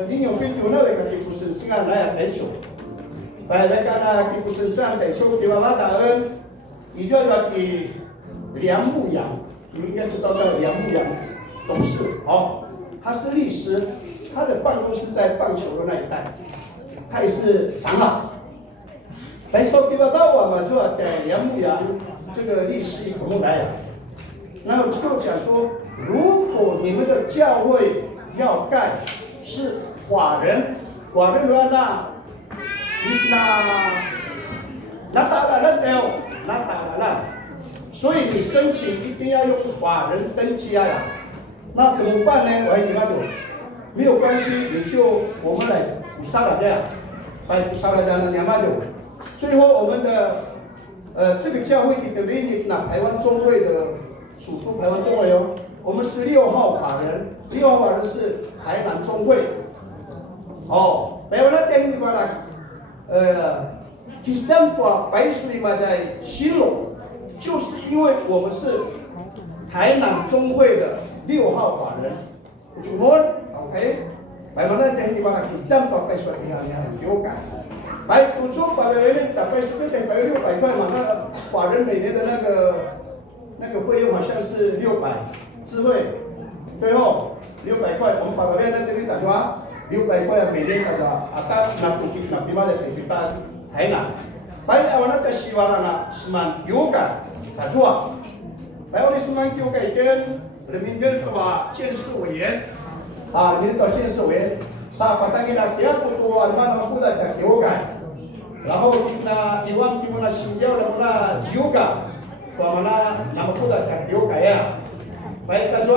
林永斌就那位个地不是新安来台球，在那个那地不是上台球给娃娃打恩，伊就要给。梁牧阳，你们应该知道叫梁牧阳董事，他是律师，他的办公室在棒球的那一带，他也是长老。来说给到我们说的梁牧阳这个律师一口来，然后就讲说，如果你们的教会要盖是华人的话，那打了没有？那打了。所以你申请一定要用法人登记啊，那怎么办呢？我还给他讲，没有关系，我们来杀了这样，杀了这样的2万多。最后我们的这个教会的维那台湾中会的属台湾中会我们是6号法人，6号法人是台南中会。台湾的电影话其实咱把白水嘛在新隆。就是因为我们是台南中会的6号法人，主播 ，OK， 白马那天你把它给占到白水银行，你很有感。白补助把人家打白水得600块嘛，那法人每年的那个费用好像是600，智慧，最后600块，我们把人家那里打出来600块每年打出来，那补贴那比嘛的得去打台南，白我那个希望啦是蛮有感。打错，来我们是蛮纠改跟人民的建设委员，领导建设委员，把大家第2步多那么不的纠改，然后那一万地方那新疆的那九个，我们那么不的讲九个呀，来感觉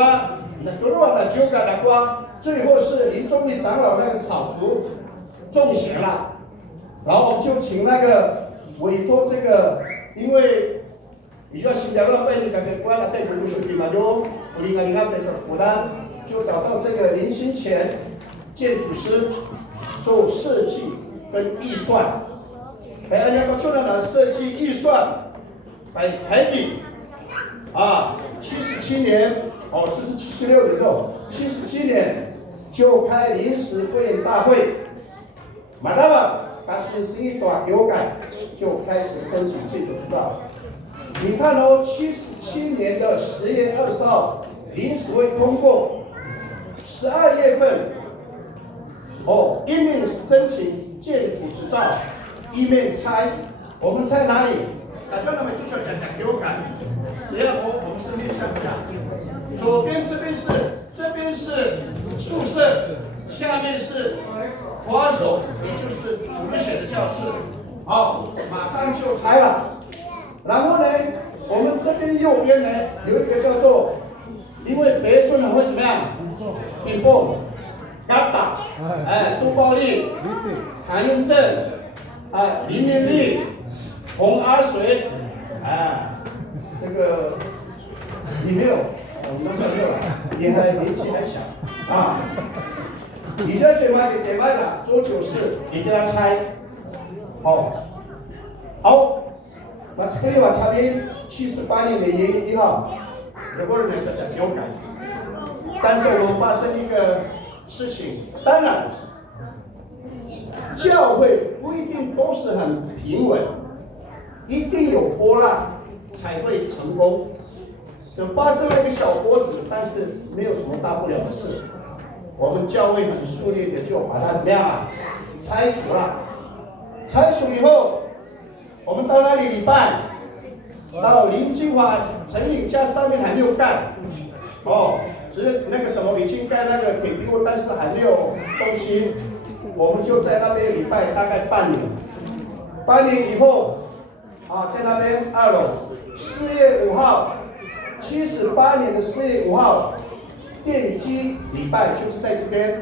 那多少那九个那瓜，最后是林中义长老那个草图中邪了，然后就请那个委托这个，因为你要新疆那边你感觉关了带不出去嘛，就另外被这负担，就找到这个林新前建筑师做设计跟预算。人家做了呢设计预算，海底77年哦，这是76年之后，77年就开临时会员大会，马上把新生意大修改，就开始申请建筑执照。你看哦，77年的10月20号临时会通过，12月份哦一面申请建筑执照。一面拆，我们拆哪里？大家那么就说讲给我看，只要我们身边像这样，左边这边是宿舍，下面是花手，也就是主日学的教室。好，马上就拆了。然后呢，我们这边右边呢有一个叫做，因为北村呢会怎么样？冰蹦、嘎达、杜包利、谭用正。林明利、洪阿水，这个你没有，我们算没有了，你还年纪还小啊。你这点班长做94，你给他拆，好，那这里把差评78年的1月1号，很多人来说讲有感，但是我们发生一个事情，当然。教会不一定都是很平稳，一定有波浪才会成功。就发生了一个小波子，但是没有什么大不了的事。我们教会很顺利的就把它怎么样啊？拆除了。拆除以后，我们到那里礼拜，到林金华陈岭家上面还没有盖，只是那个什么已经盖那个铁皮屋，但是还没有东西。我们就在那边礼拜大概半年，半年以后，在那边2楼，4月5号，78年的4月5号，奠基礼拜就是在这边，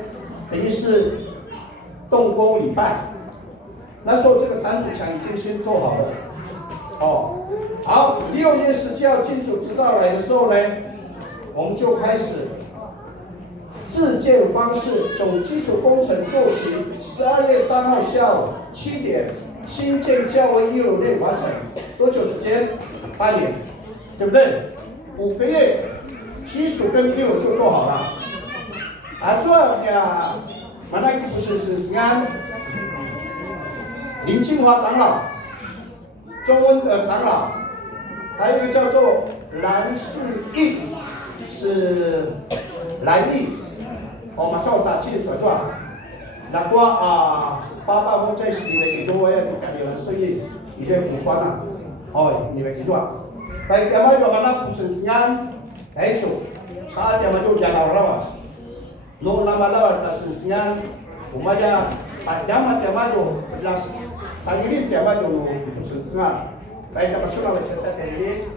等于是动工礼拜。那时候这个单独墙已经先做好了，好，6月17号建筑执照来的时候呢，我们就开始。自建方式总基础工程做齐，12月3号下午7点，新建教会1楼内完成，多久时间？8年，对不对？5个月，基础跟1楼就做好了。主要呀，马那基不是安林清华长老，中文的长老，还有一个叫做蓝顺义，是蓝义。马上我打清楚出来。那个爸在是你们给多呀，就感觉很顺利，已经补穿了。你们记住啊。但点嘛就把那补成时间，来说，啥点嘛就讲了吧。弄那么那是时间，我们讲点嘛就那3年点嘛就补成时间，来点嘛出来了就在这里。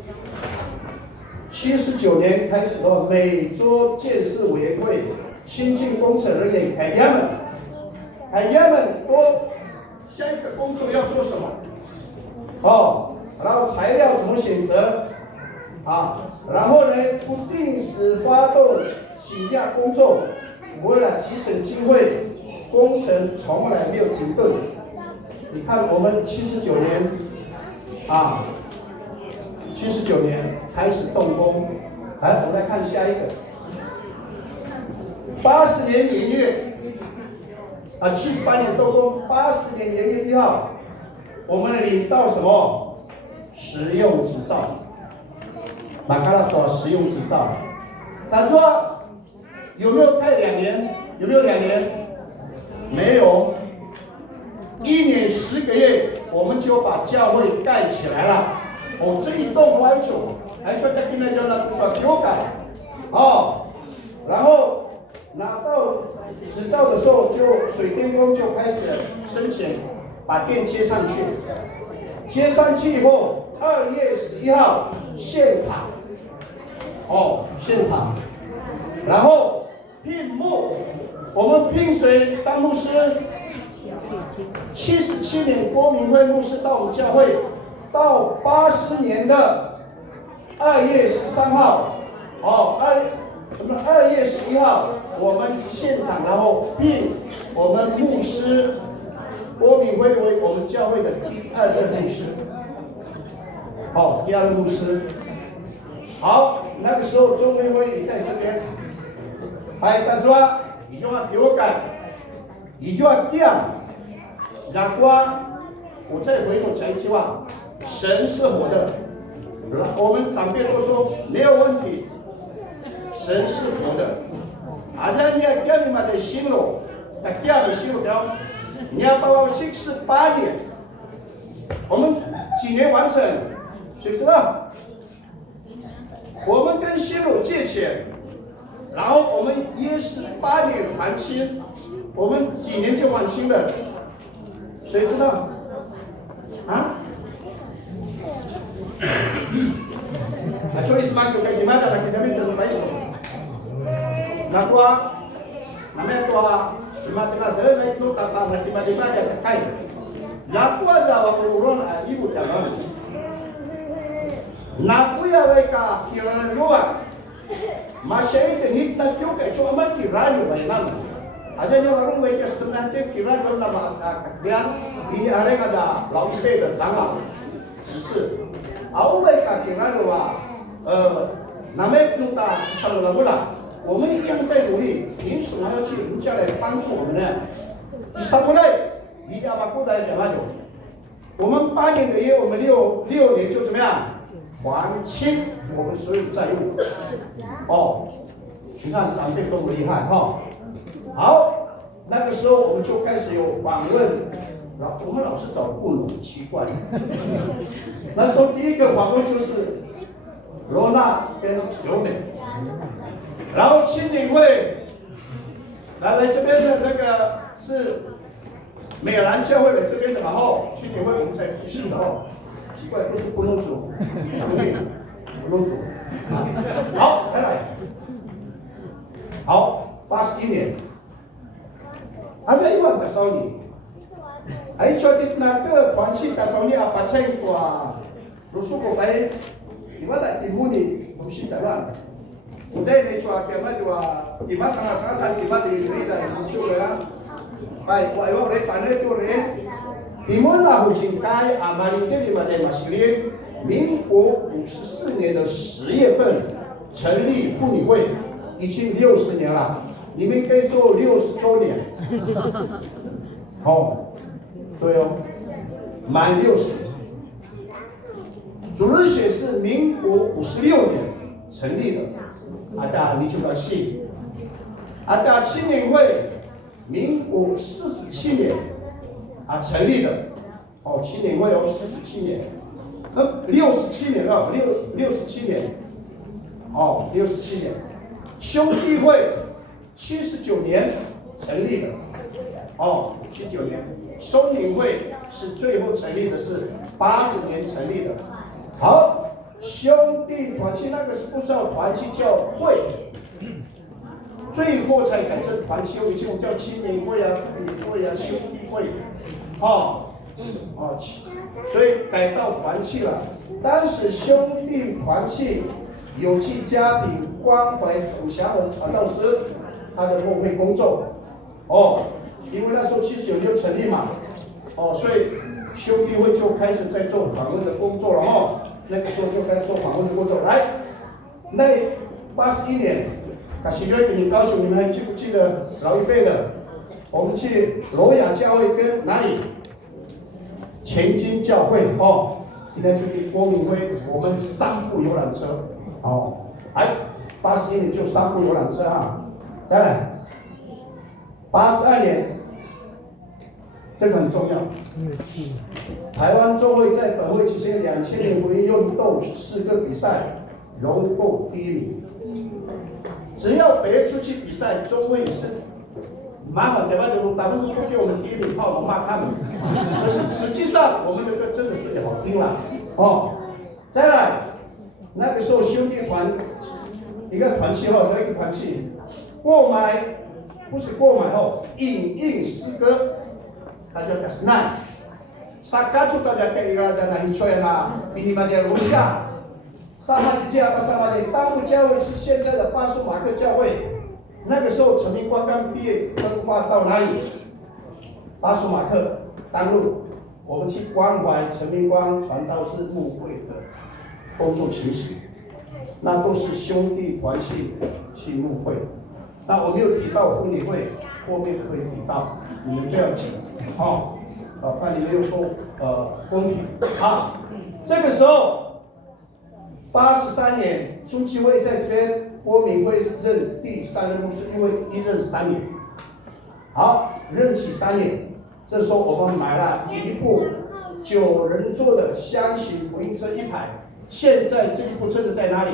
79年开始的美洲建设委员会。新进工程人员海员们多下一个工作要做什么？然后材料怎么选择？然后呢，不定时发动请假工作，为了节省经费，工程从来没有停顿。你看我们79年，79年开始动工，来，我们来看下一个。80年元月，78年动工，80年元月1号，我们领到什么？实用执照，马卡拉多实用执照。他说有没有开2年？有没有2年？没有，1年10个月，我们就把教会盖起来了。这一栋完整，还说在跟那叫那做修改，然后。拿到执照的时候，就水电工就开始申请把电接上去，接上去以后，2月11号献塔，献塔，然后聘牧，我们聘谁当牧师？77年郭明辉牧师到我们教会，到80年的2月13号，2月11号，我们献堂，然后聘我们牧师郭明辉为我们教会的第2任牧师。第2任牧师。好，那个时候钟辉辉也在这边。大家啊，伊就要给我改，伊就要这样。然后我再回头讲一句话：神是活的。我们长辈都说没有问题，神是活的。而且你要叫你们的心路，叫你心路条，你要把我78年，我们几年完成？谁知道？我们跟新路借钱，然后我们约18年还清，我们几年就还清了？谁知道？Actually, semakin kayak gimana lah kita minta terbaik semua. Nakwa, namanya tua, cuma tengah naik tu tata tiba-tiba dia terkait. Nakwa Jawa urun ibu jangan. Nakwa mereka kirana luar. Masih itu hit nak juga cuma kirana luar. Aja ni orang mereka sebenarnya kirana nama kalian ini ada ada老一辈的长老指示。熬为cả tiếng Anh là南美弄到上了不啦？我们一样在努力，凭什么要去人家来帮助我们呢？上不来，一定要把过来讲那种。我们8年的约，我们6年就怎么样还清我们所有债务。你看长辈多么厉害哈！好，那个时候我们就开始有访问。我们老是找顾农，奇怪。那时候第一个访问就是罗娜跟尤美，然后青年会来这边的那个是美兰教会来这边的嘛青年会我们才不是的奇怪都是布农族，布农族。好，再来，好，81年，这一万多少年？说的那个团契打扫你把菜瓜，如果我来，你们来题目你不是的啦。我在那说什么就话，你们上你们的那个就了啦。我来办那做嘞，你们那不是该马林这里嘛在马西林，民国54年的10月份成立妇女会，已经60年了，你们可以做60周年。对满60。主日学是民国56年成立的，你就要信。青年会民国47年成立的，青年会47年，67年67年，67年。兄弟会79年成立的，79年。松林会是最后成立的，是80年成立的。好，兄弟团契那个是不是要团契叫会，最后才改成团契。以前我们叫青年会妇女会兄弟会，所以改到团契了。当时兄弟团契有去家庭关怀古祥文传道师他的牧会工作，因为那时候79就成立嘛，所以兄弟会就开始在做访问的工作了那个时候就开始做访问的工作。来，那81年，许多你告诉你们还记不记得老一辈的？我们去罗雅教会跟哪里？前金教会今天就给郭明辉，我们3部游览车来81年就3部游览车再来82年。这个很重要。台湾中会在本会期间2000年回忆运动4个比赛荣获第1名。只要别出去比赛，中会是满满的打不是不给我们低礼炮，我们骂他们。可是实际上我们的歌真的是好听了哦。再来，那个时候兄弟团，一个团契后，一个团契，购买不是购买后，影印诗歌，它叫 Dasnai。Saka suka jadi dan hicuela minimal的楼下，撒马底教撒马底大陆教会是现在的巴苏马克教会。那个时候陈明光刚毕业，分化到哪里？巴苏马克当路，我们去关怀陈明光传道士牧会的工作情形，那都是兄弟团契去牧会。那我没有提到婚礼会，后面会提到，你们不要紧，哦。怕你们又说公平啊！这个时候，83年中期会在这边，郭敏辉任第3任牧师，因为一任3年，好，任期3年。这时候我们买了一部9人座的箱型福音车1台，现在这一部车子在哪里？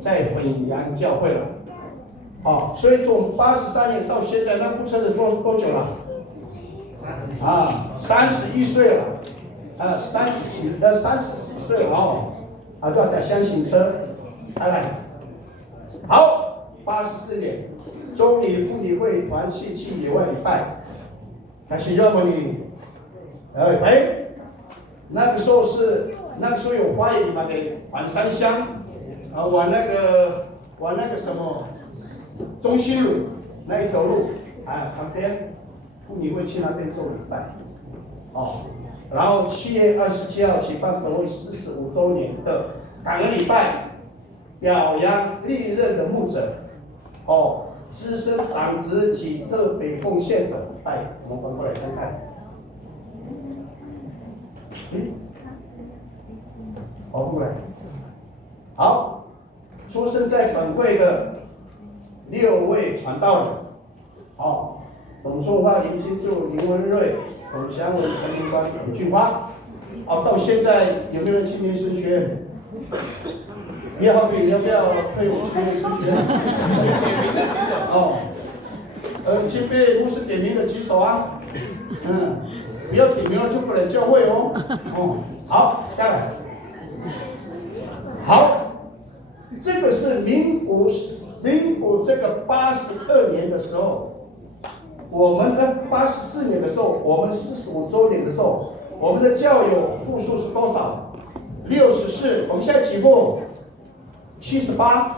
在本阳教会了。好，所以从83年到现在，那部车子多久了？31岁了，34岁了哦，就要带箱型车，来，好，84年，中理妇女会团契去野外礼拜，那是要么你，那个时候有花园嘛的环山乡，往那个什么中心路那一条路，旁边。妇女会去那边做礼拜，然后7月27号举办本会45周年的感恩礼拜，表扬历任的牧者，资深长职及特别奉献者，我们翻过来看看，过来，好，出生在本会的6位传道人，董仲华、林金柱、林文瑞、董祥文、陈明光、董俊华，到现在有没有人青年神学院？叶浩炳要不要退伍青年神学院？前辈牧师点名的举手啊，不要点名了就不能教会哦。好，下来，好，这个是民国这个82年的时候。我们的84年的时候，我们45周年的时候，我们的教友户数是多少？64。我们现在起步78，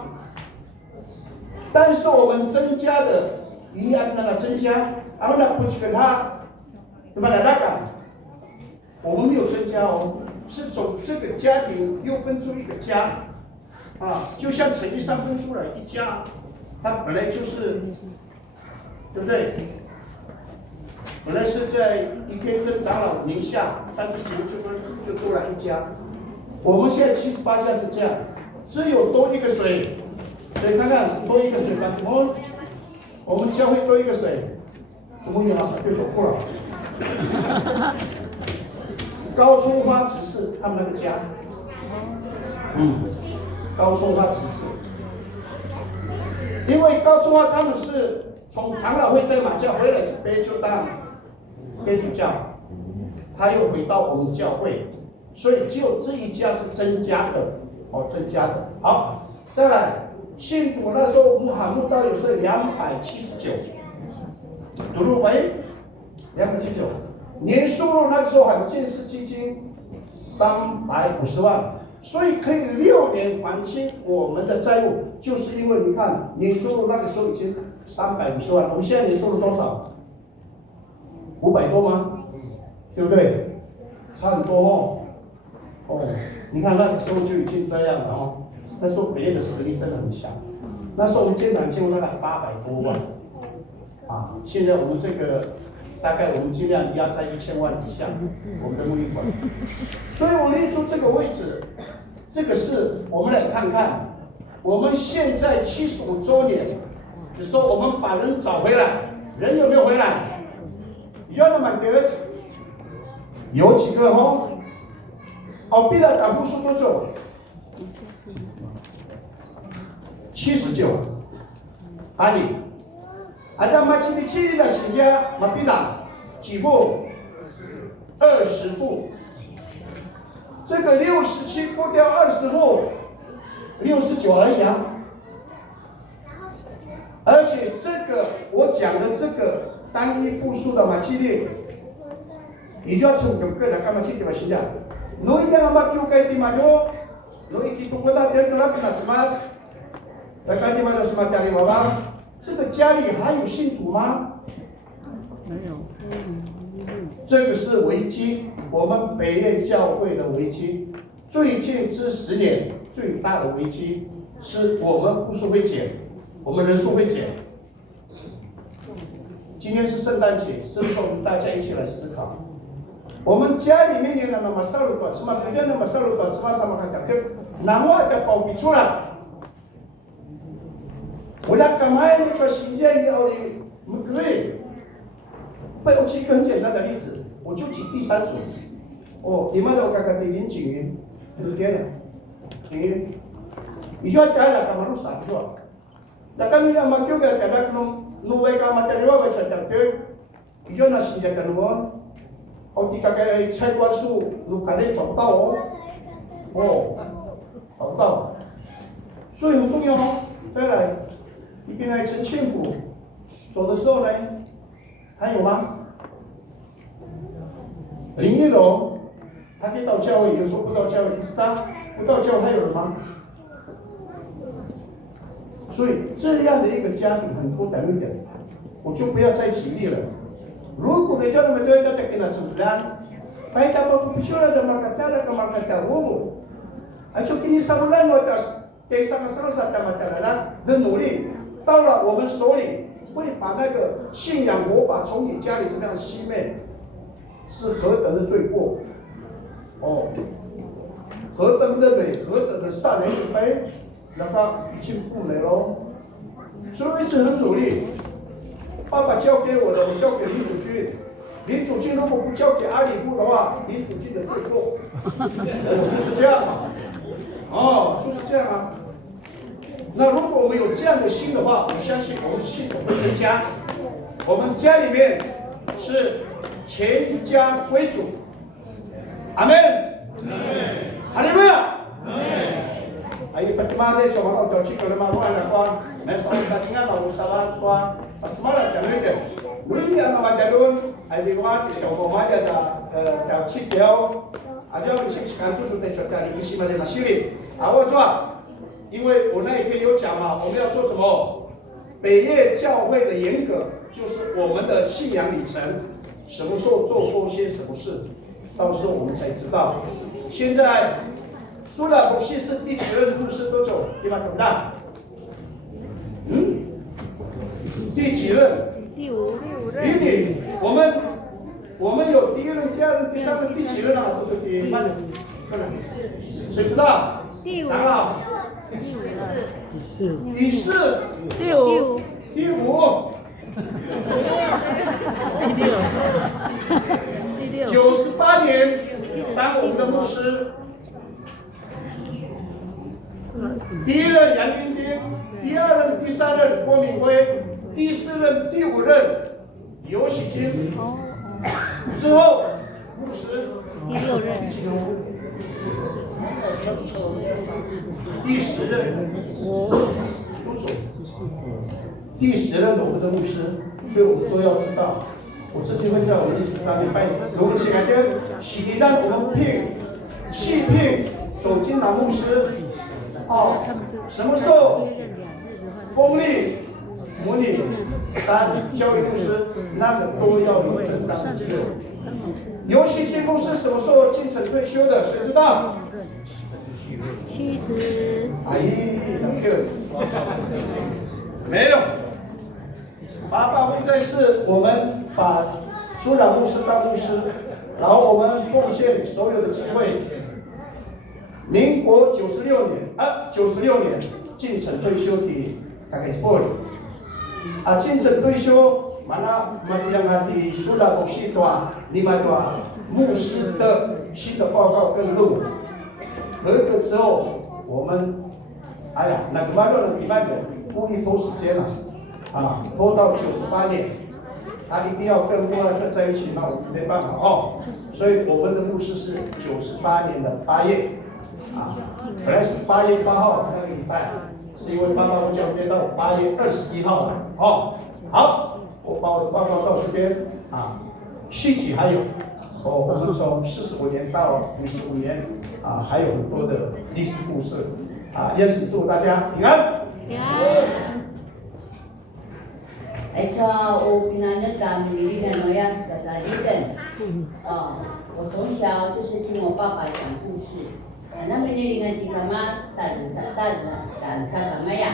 但是我们增加的一样那个增加，我们不去跟他，对吧？来讲，我们没有增加哦，是从这个家庭又分出一个家，就像成绩上分出来一家，它本来就是，对不对？本来是在一天真长老名下，但是就多了一家。我们现在78家是这样，只有多一个水，所以看看多一个水吧。我们教会多一个水，怎么有马上就走过了？高春花执事他们那个家，高春花执事，因为高春花他们是从长老会在马教回来这边就当天主教，他又回到我们教会，所以只有这一家是增加的，增加的。好，再来，信徒那时候我们喊慕道友是279，读入为279，年收入那时候喊建设基金350万，所以可以6年还清我们的债务，就是因为你看年收入那个时候已经350万，我们现在年收入多少？500多吗？对不对？差很多你看那个时候就已经这样了那时候北业的实力真的很强，那时候我们建堂进入大概800多万，现在我们这个大概我们尽量压在1000万以下，我们的牧育馆。所以我列出这个位置，这个是我们来看看，我们现在75周年的时候，我们把人找回来，人有没有回来？有那么多，有几个比了打部数多久？79，阿里这马七的七的时间马比达几副？20副。这个67过掉20副，69而已啊。而且这个我讲的这个单一复数的马七列，你就要从9个来干嘛去对吧？现在，侬一定要把9个的嘛就，侬一定不到点个那边拿什么？来看地方叫什么家里娃娃？这个家里还有信徒吗？没有。这个是危机，我们北苑教会的危机。最近这10年最大的危机是我们户数会减，我们人数会减。今天是圣诞节，是不是我们大家一起来思考？我们家里面的那么少了多少嘛？人家那么少了多少嘛？什么看讲的？南外的保比出来。我俩干嘛呢？说新建的奥利不对。我举一个很简单的例子，我就举第3组。哦，你们在我刚刚的林景云，对不对？景云，你就要改了，干嘛弄傻是吧？那刚你要嘛叫个改了，弄为干嘛？改了为成的对，你就拿新建的弄。哦，你刚刚菜瓜树，弄可能找不到哦。哦，找不到，所以很重要哦。再来。一边来陈庆府走的时候呢，还有吗？林一龙，他可以到教会，有时候不到教会，不知道不到教会还有人吗？所以这样的一个家庭很多等于点，我就不要再举例了。如果你叫他们做一个给他什么呢？baik apa pikiran zaman kata ada kemar kata umum. Ayo kini sabulan watas desa masyarakat matala 的努力。到了我们手里，会把那个信仰魔法从你家里怎么样熄灭，是何等的罪过！哦，何等的美，何等的善人一杯，那个已经不美喽。所以我一直很努力。爸爸交给我的，我交给林主君。林主君如果不交给阿里夫的话，林主君的罪过。就是这样嘛。哦，就是这样啊。那如果我们有这样的心的话，我相信我们信徒会增加。我们家里面是全家为主，阿门，哈利路亚。哎，pertama saya soal autocik kalau malu anak kuan, saya tanya malu sawan kuan, asmara jangan itu. Mungkin anak majalun, ai biwan itu koma ada cik dia, aja cik sekantu sudah cerita di isi macam masih. Awak cuba. 因为我那一天有讲嘛，我们要做什么？北业教会的严格就是我们的信仰里程，什么时候做过些什么事，到时候我们才知道。现在苏拉博士是第几任牧师都走，对吧？对不对？第几任？第五任。一定，我们有第1任、第2任、第3任、第几任啊？不是第慢点，算了，谁知道？第5。第4，第5，第6，98年当我们的牧师，第1任杨丁丁，第2任、第3任郭敏辉，第4任、第5任尤喜金，之后牧师第6任。第10任，都走。第10任我们的牧师，所以我们都要知道，我自己会在我们历史上面扮演。我们起来跟喜力让我们细聘总经理牧师，什么时候风力模拟当教育牧师，那个都要有正当的机会。尤其金牧师什么时候进城退休的，谁知道？70。哎，那个没有。88会在世，我们把苏冉牧师当牧师，然后我们贡献所有的机会。民国96年进城退休的大概是过年。进城退休。mana macam di sudah bersi tua 另外牧师的新的报告跟论文，合格之后，我们那个马上的礼拜故意拖时间了，拖到98年，他一定要跟莫拉克在一起，那我没办法哦。所以我们的牧师是98年的8月，本来是8月8号那个礼拜，是因为爸爸我讲变到8月21号了哦。好，我把我的报告到这边续集还有我们从45年到55年还有很多的历史故事也是祝大家平安。我平常就讲你那个诺亚斯的一等，我从小就是听我爸爸讲故事，那边那个地方嘛，大人干嘛呀？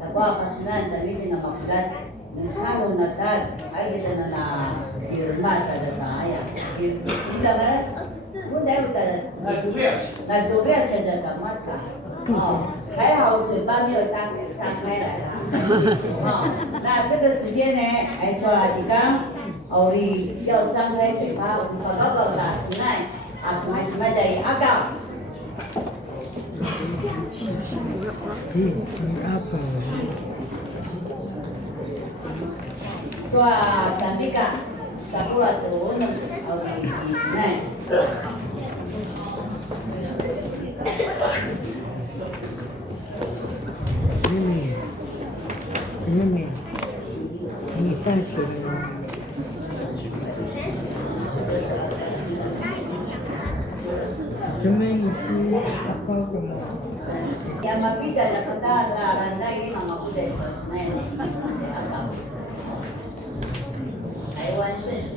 我爸现在在那边那么不然，他们那还给他那irma sada daya, kita kan, mudah udah, na dobře četla ta mačka. 还好嘴巴没有张开来啦。那这个时间呢，还说你刚你要张开嘴巴，我们报告打时奈买什么的阿告。Tua Sambika, Sakura tu di sini. Ini 30. Cuma isi apa kamu? Yang mabida na kata na ini nama kuda na ini. 台湾盛世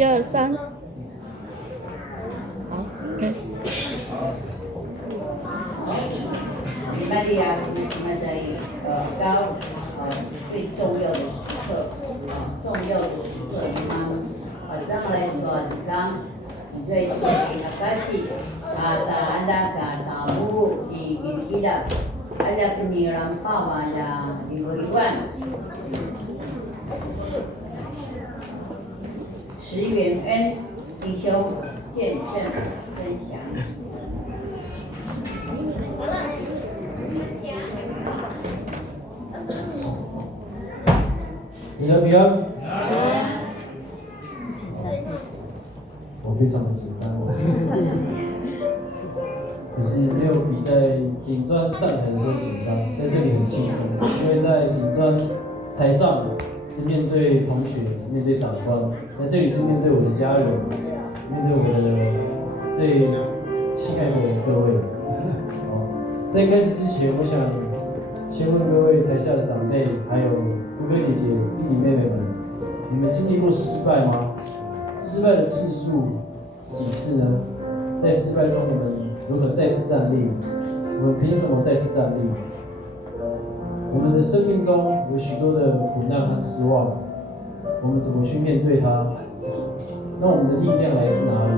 1、2、3。好 ，OK。礼拜六啊，我们在高最重要的时刻重要的时刻，咱们来做一讲，最重要的开始，anda kamu di kita ada penyiaran kawan ada ribuan 池元恩弟兄见证分享。平安平安。我非常的紧张哦，可是没有比在警专上台的时候紧张，在这里很轻松，因为在警专台上是面对同学、面对长官，在这里是面对我的家人，面对我的最亲爱的各位。在开始之前，我想先问各位台下的长辈，还有哥哥姐姐、弟弟妹妹们，你们经历过失败吗？失败的次数几次呢？在失败中，我们如何再次站立？我们凭什么再次站立？我们的生命中有许多的苦难和失望，我们怎么去面对它？那我们的力量来自哪里？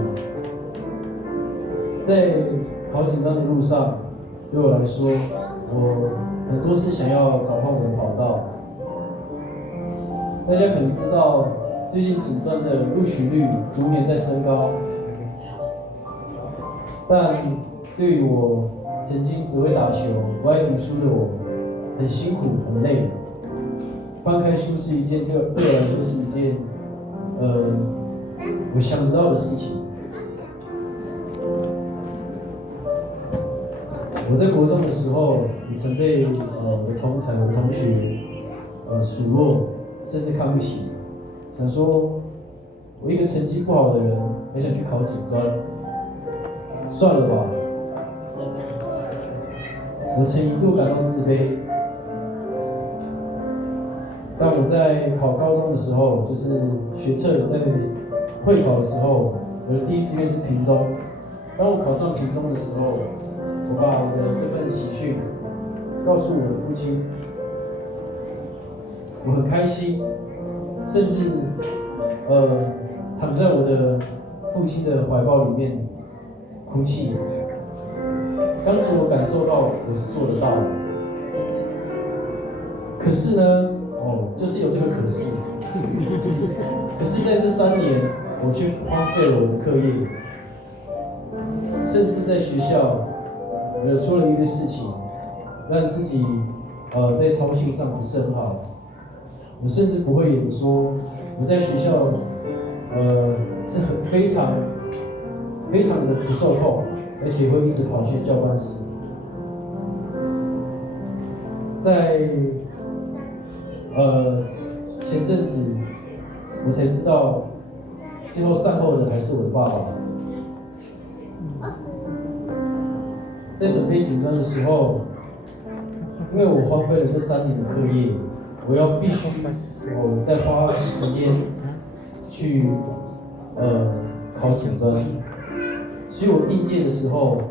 在考警专的路上，对我来说，我很多次想要转换我的跑道。大家可能知道，最近警专的录取率逐年在升高，但对于我曾经只会打球、不爱读书的我，很辛苦、很累。翻开书是一件对我来说是一件，我想不到的事情。我在国中的时候，也曾被我的同才、我的同学数落，甚至看不起，想说我一个成绩不好的人，还想去考警专，算了吧。我曾一度感到自卑。当我在考高中的时候，就是学测那个会考的时候，我的第一志愿是屏中。当我考上屏中的时候，我把我的这份喜讯告诉我的父亲，我很开心，甚至躺在我的父亲的怀抱里面哭泣。当时我感受到我是做得到的，可是呢，就是有这个可是。可是在这3年，我却荒废了我的课业，甚至在学校惹出了一堆事情，让自己在操性上不是很好。我甚至不会演说我在学校是非常的不受控，而且会一直跑去教官室。在前阵子我才知道，最后善后的还是我的爸爸。在准备警专的时候，因为我荒废了这3年的课业，我必须再花时间去考警专，所以我应届的时候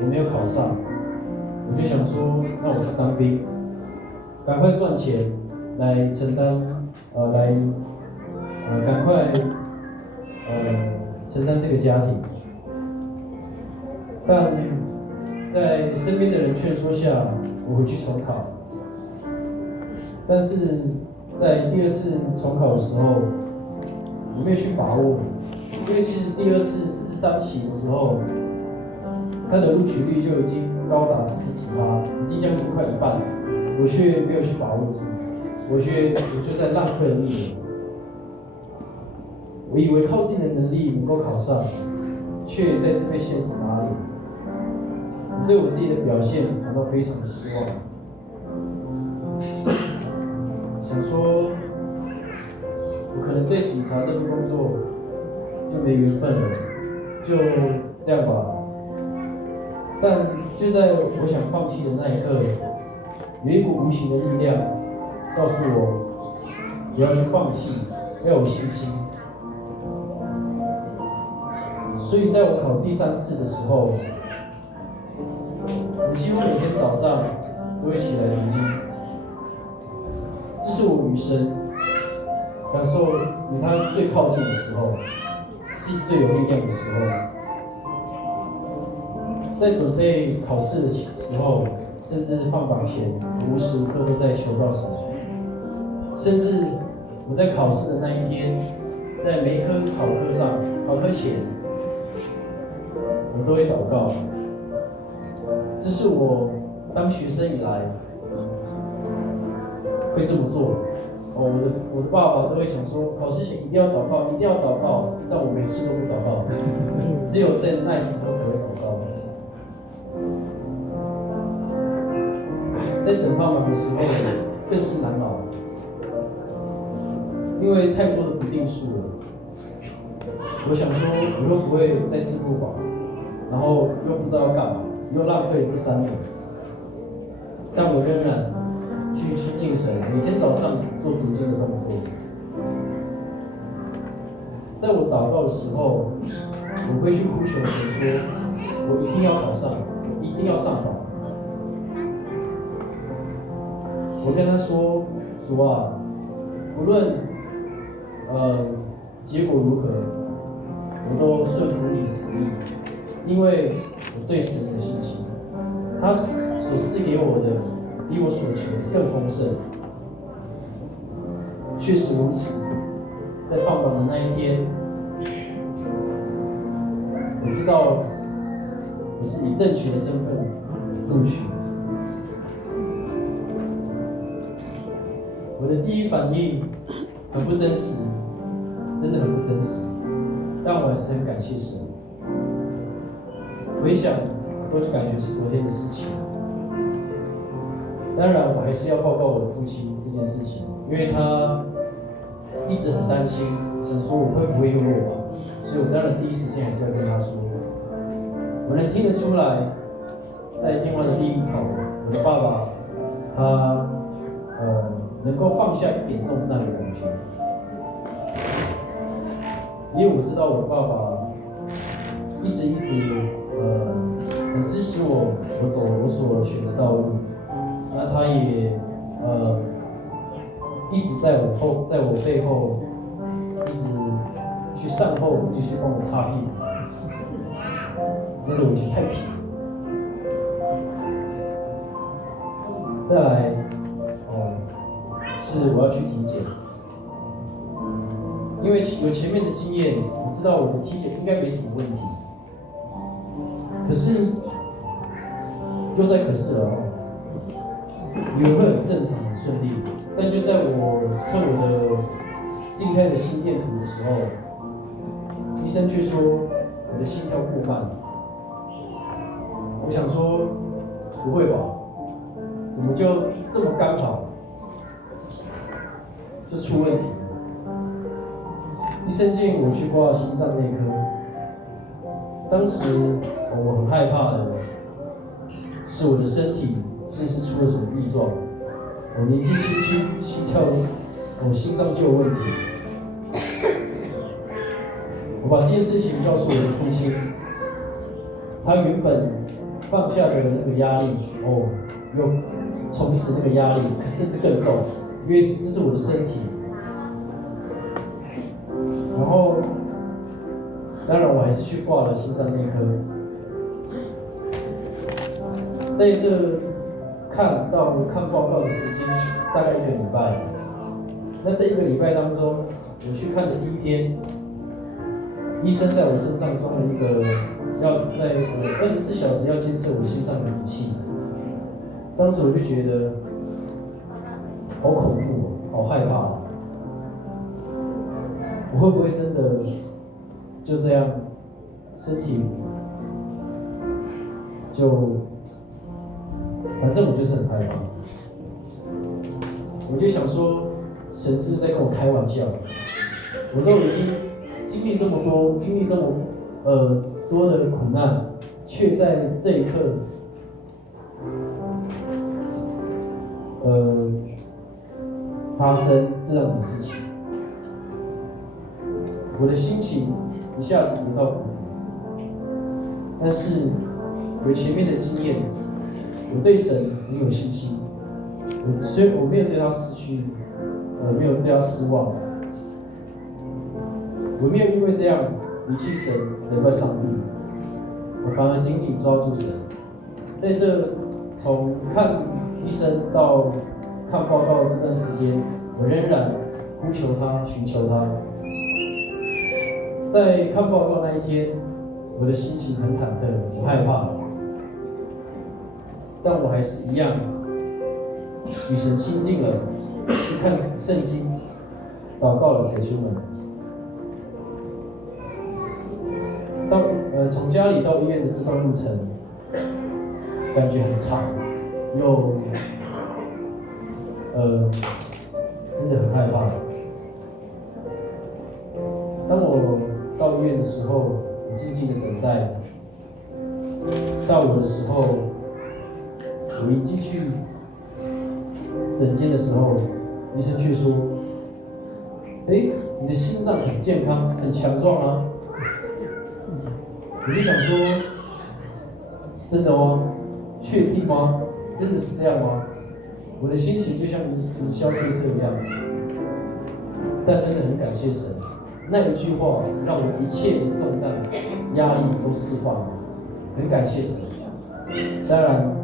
我没有考上，我就想说，那我去当兵，赶快赚钱来承担，赶快承担这个家庭。但在身边的人劝说下，我回去重考。但是在第2次重考的时候，我没有去把握，因为其实第2次43期的时候，它的录取率就已经高达40几%，已经将近快一半了，我却没有去把握住，我就在浪费了1年。我以为靠自己的能力能够考上，却再次被现实打脸。我对我自己的表现感到非常的失望，想说，我可能对警察这份工作就没缘分了，就这样吧。但就在我想放弃的那一刻，有一股无形的力量告诉我，不要去放弃，要有信心。所以在我考第3次的时候，我几乎每天早上都会起来读经。这是我与神感受与他最靠近的时候，是最有力量的时候。在准备考试的时候，甚至放榜前，我无时无刻都在求告神。甚至我在考试的那一天，在每一科考科前，我都会祷告。这是我当学生以来会这么做。我的爸爸都会想说，考试前一定要祷告，一定要祷告，但我每次都不祷告，只有在那时候才会祷告。在等放榜的时候，更是难熬，因为太多的不定数了。我想说，我又不会再试过榜，然后又不知道要干嘛，又浪费了这3年，但我仍然去亲近神，每天早上做读经的动作。在我祷告的时候，我会去呼求神说，我一定要考上，我一定要上榜。我跟他说，主啊，无论结果如何，我都顺服你的旨意，因为我对神有信心，他所赐给我的比我所求的更丰盛。确实如此，在放榜的那一天，我知道我是以正确的身份录取。我的第一反应很不真实，真的很不真实，但我还是很感谢神。回想，都感觉是昨天的事情。当然，我还是要报告我的父亲这件事情，因为他一直很担心，想说我会不会又落榜，所以我当然第一时间还是要跟他说。我能听得出来，在电话的第一头，我的爸爸他能够放下一点重担的感觉，因为我知道我的爸爸一直很支持我走我所选的道路，那他也一直在我背后一直去善后，继续帮我擦屁股，真的我已经太皮了。再来，是我要去体检，因为有前面的经验，我知道我的体检应该没什么问题。可是，又在可是了，以为会很正常、很顺利，但就在我测我的静态的心电图的时候，医生却说我的心跳过慢。我想说，不会吧？怎么就这么刚好就出问题了？医生建议我去挂心脏内科。当时我很害怕的是我的身体是不是出了什么异状？我年纪轻轻，心跳，心脏就有问题。我把这件事情告诉我的父亲，他原本放下的那个压力，又重拾那个压力，可甚至更重，因为这是我的身体。然后，当然我还是去挂了心脏内科。在这看报告的时间大概1个礼拜。那这1个礼拜当中，我去看的第一天，医生在我身上装了一个要在24小时要监测我心脏的仪器。当时我就觉得好恐怖，好害怕。我会不会真的就这样身体就，反正我就是很害怕。我就想说，神是在跟我开玩笑。我都已经经历这么多，经历这么多的苦难，却在这一刻，发生这样的事情。我的心情一下子跌到谷底。但是有前面的经验，我对神很有信心。虽然我没有对他失去，没有对他失望，我没有因为这样离弃神、责怪上帝，我反而紧紧抓住神。在这从看医生到看报告这段时间，我仍然呼求他、寻求他。在看报告那一天，我的心情很忐忑，我害怕，但我还是一样与神亲近了，去看圣经，祷告了才出门。从家里到医院的这段路程，感觉很长，又真的很害怕。当我到医院的时候，我静静的等待。到我的时候，我一进去诊间的时候，医生却说：“你的心脏很健康，很强壮啊。”我就想说，是真的吗？确定吗？真的是这样吗？我的心情就像云霄飞车一样，但真的很感谢神，那一句话让我一切的重担、压力都释放了，很感谢神。当然，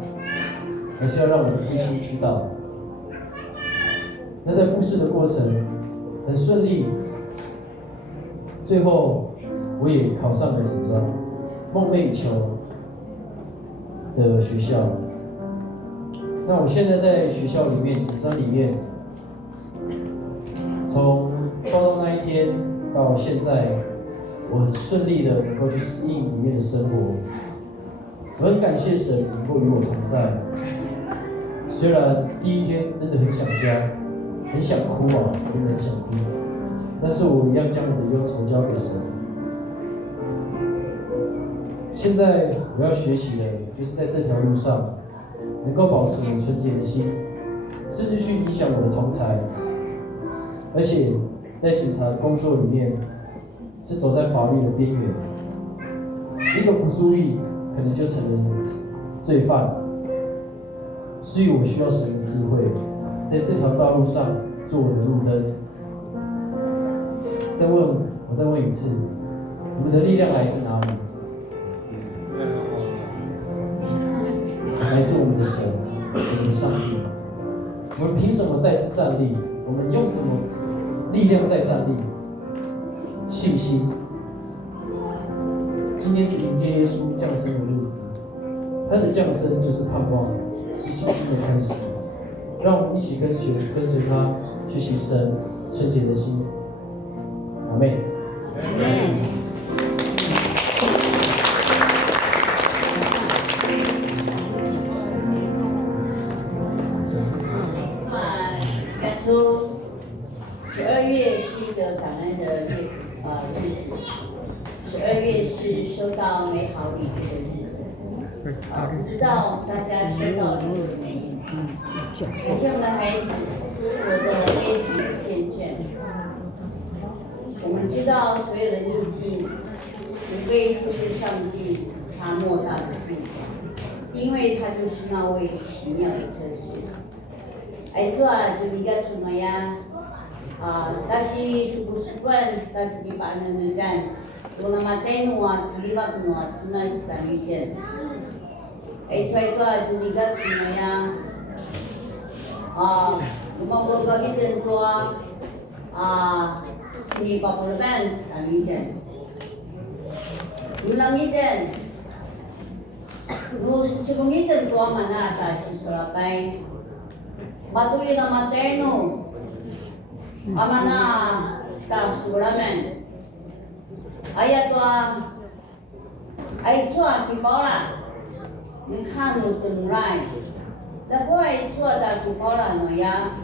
还是要让我的父亲知道。那在复试的过程很顺利，最后我也考上了警专，梦寐以求的学校。那我现在在学校里面，警专里面，从报到那一天到现在，我很顺利的能够去适应里面的生活。我很感谢神能够与我同在。虽然第一天真的很想家，很想哭啊，真的很想哭，但是我一样将我的忧愁交给神。现在我要学习的，就是在这条路上，能够保持我纯洁的心，甚至去影响我的同侪。而且在警察的工作里面，是走在法律的边缘，一个不注意，可能就成了罪犯。所以我需要神的智慧，在这条道路上做我的路灯。我再问一次，我们的力量来自哪里？来自我们的神，我们的上帝。我们凭什么再次站立？我们用什么力量再站立？信心。今天是迎接耶稣降生的日子，他的降生就是盼望，是信心的开始。让我们一起跟随他，学习神纯洁的心。阿妹。12月是一个感恩的日子，12月是收到美好礼物的日子。不知道大家收到礼物没？感谢我们的孩子，我的非常的见证。我们知道所有的逆境，无非就是上帝他莫大的地方，因为他就是那位奇妙的测试。主啊，就你个什么呀？Dasi suku-sukuan, dasi di panangan, kung namatay nuwa, liwag nuwa, simas tamitin. Choy ko, jumigat sumaya, gumagawa gamitin ko, sinipapulaban, tamitin. Ulamitin, sukumitin ko mana, dasi surapay, batuin namatay no, Amana tasuramen. Ayatwa ai chua ki bola. Ni khanu tung rai. Da ko ai chua da ki bola no ya.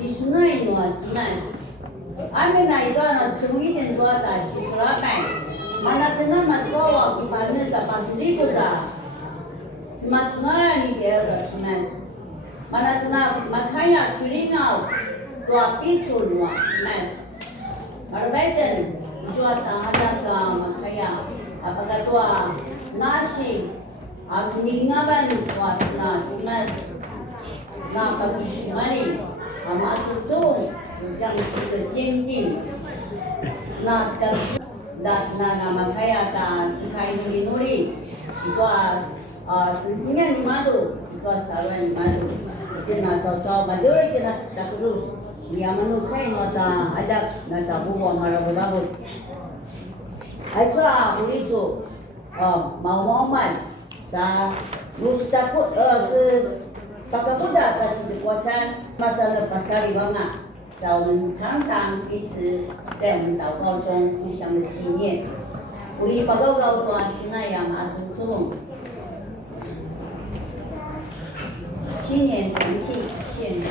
Ki sunai no sunai. Ame na ida na chungi den dua da si surapai. Mana tena ma chua wa ki parne da pasudi ko da. Cuma cuma ni dia da sunai. Mana tena makanya kirinau tua picu nuah mas. Arbaitan jua ada makaya apakah tua nasi kiningaban tua na simas na pagishimani matutung yang kita 坚定那makaya ta sikai nuri tua sesinya ni malu tua saluan ni malu kita cocok maduri kita terus dia menukai nota ajak nata buah marabut aja begitu mau sa mustakut kakak kuda kasih kekuatan masalah pasar bangga 在我们常常彼此在我们祷告中互相的纪念，鼓励祷告高端那样祖宗青年团契献诗。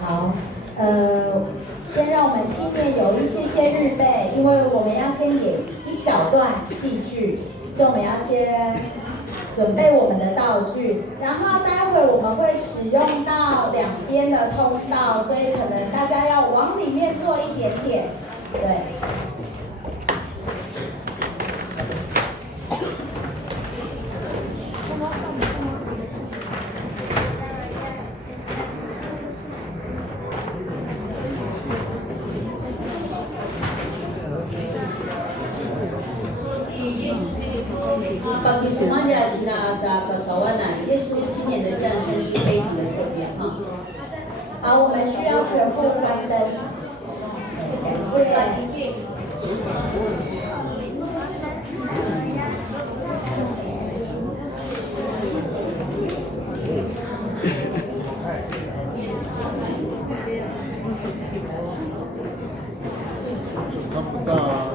好，先让我们青年有一些预备，因为我们要先演一小段戏剧，所以我们要先准备我们的道具，然后待会我们会使用到两边的通道，所以可能大家要往里面坐一点点，对。bagi semuanya sa kasawanan, Yesus今年的降生是非常的特别哈。好，我们需要全部关灯，感谢。看不到啊。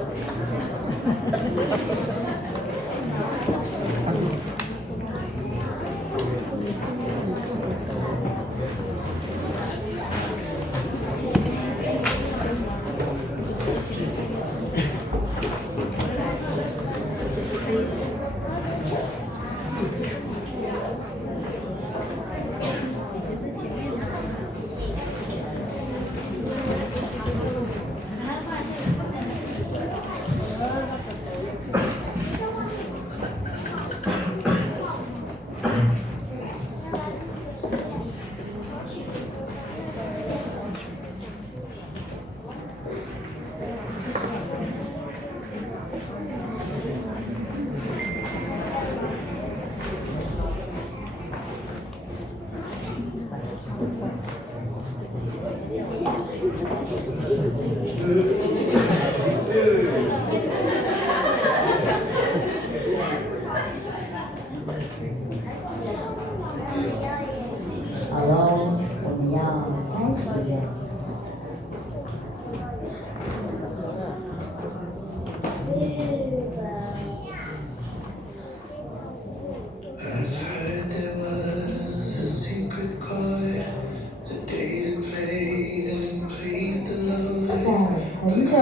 好喽，我们要开始了。在很久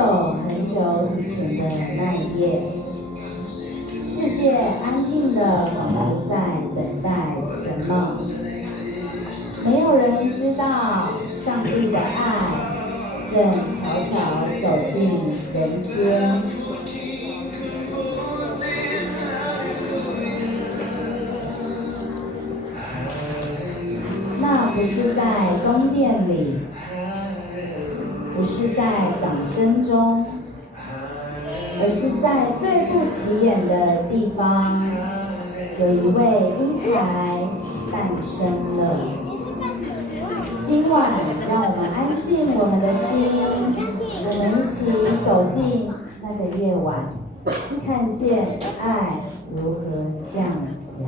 很久以前的那一夜，世界安静的仿佛在等待什么。没有人知道上帝的爱正悄悄走进人间。那不是在宫殿里，不是在掌声中，而是在最不起眼的地方，有一位婴孩诞生了。今晚，让我们安静我们的心，我们一起走进那个夜晚，看见爱如何降临。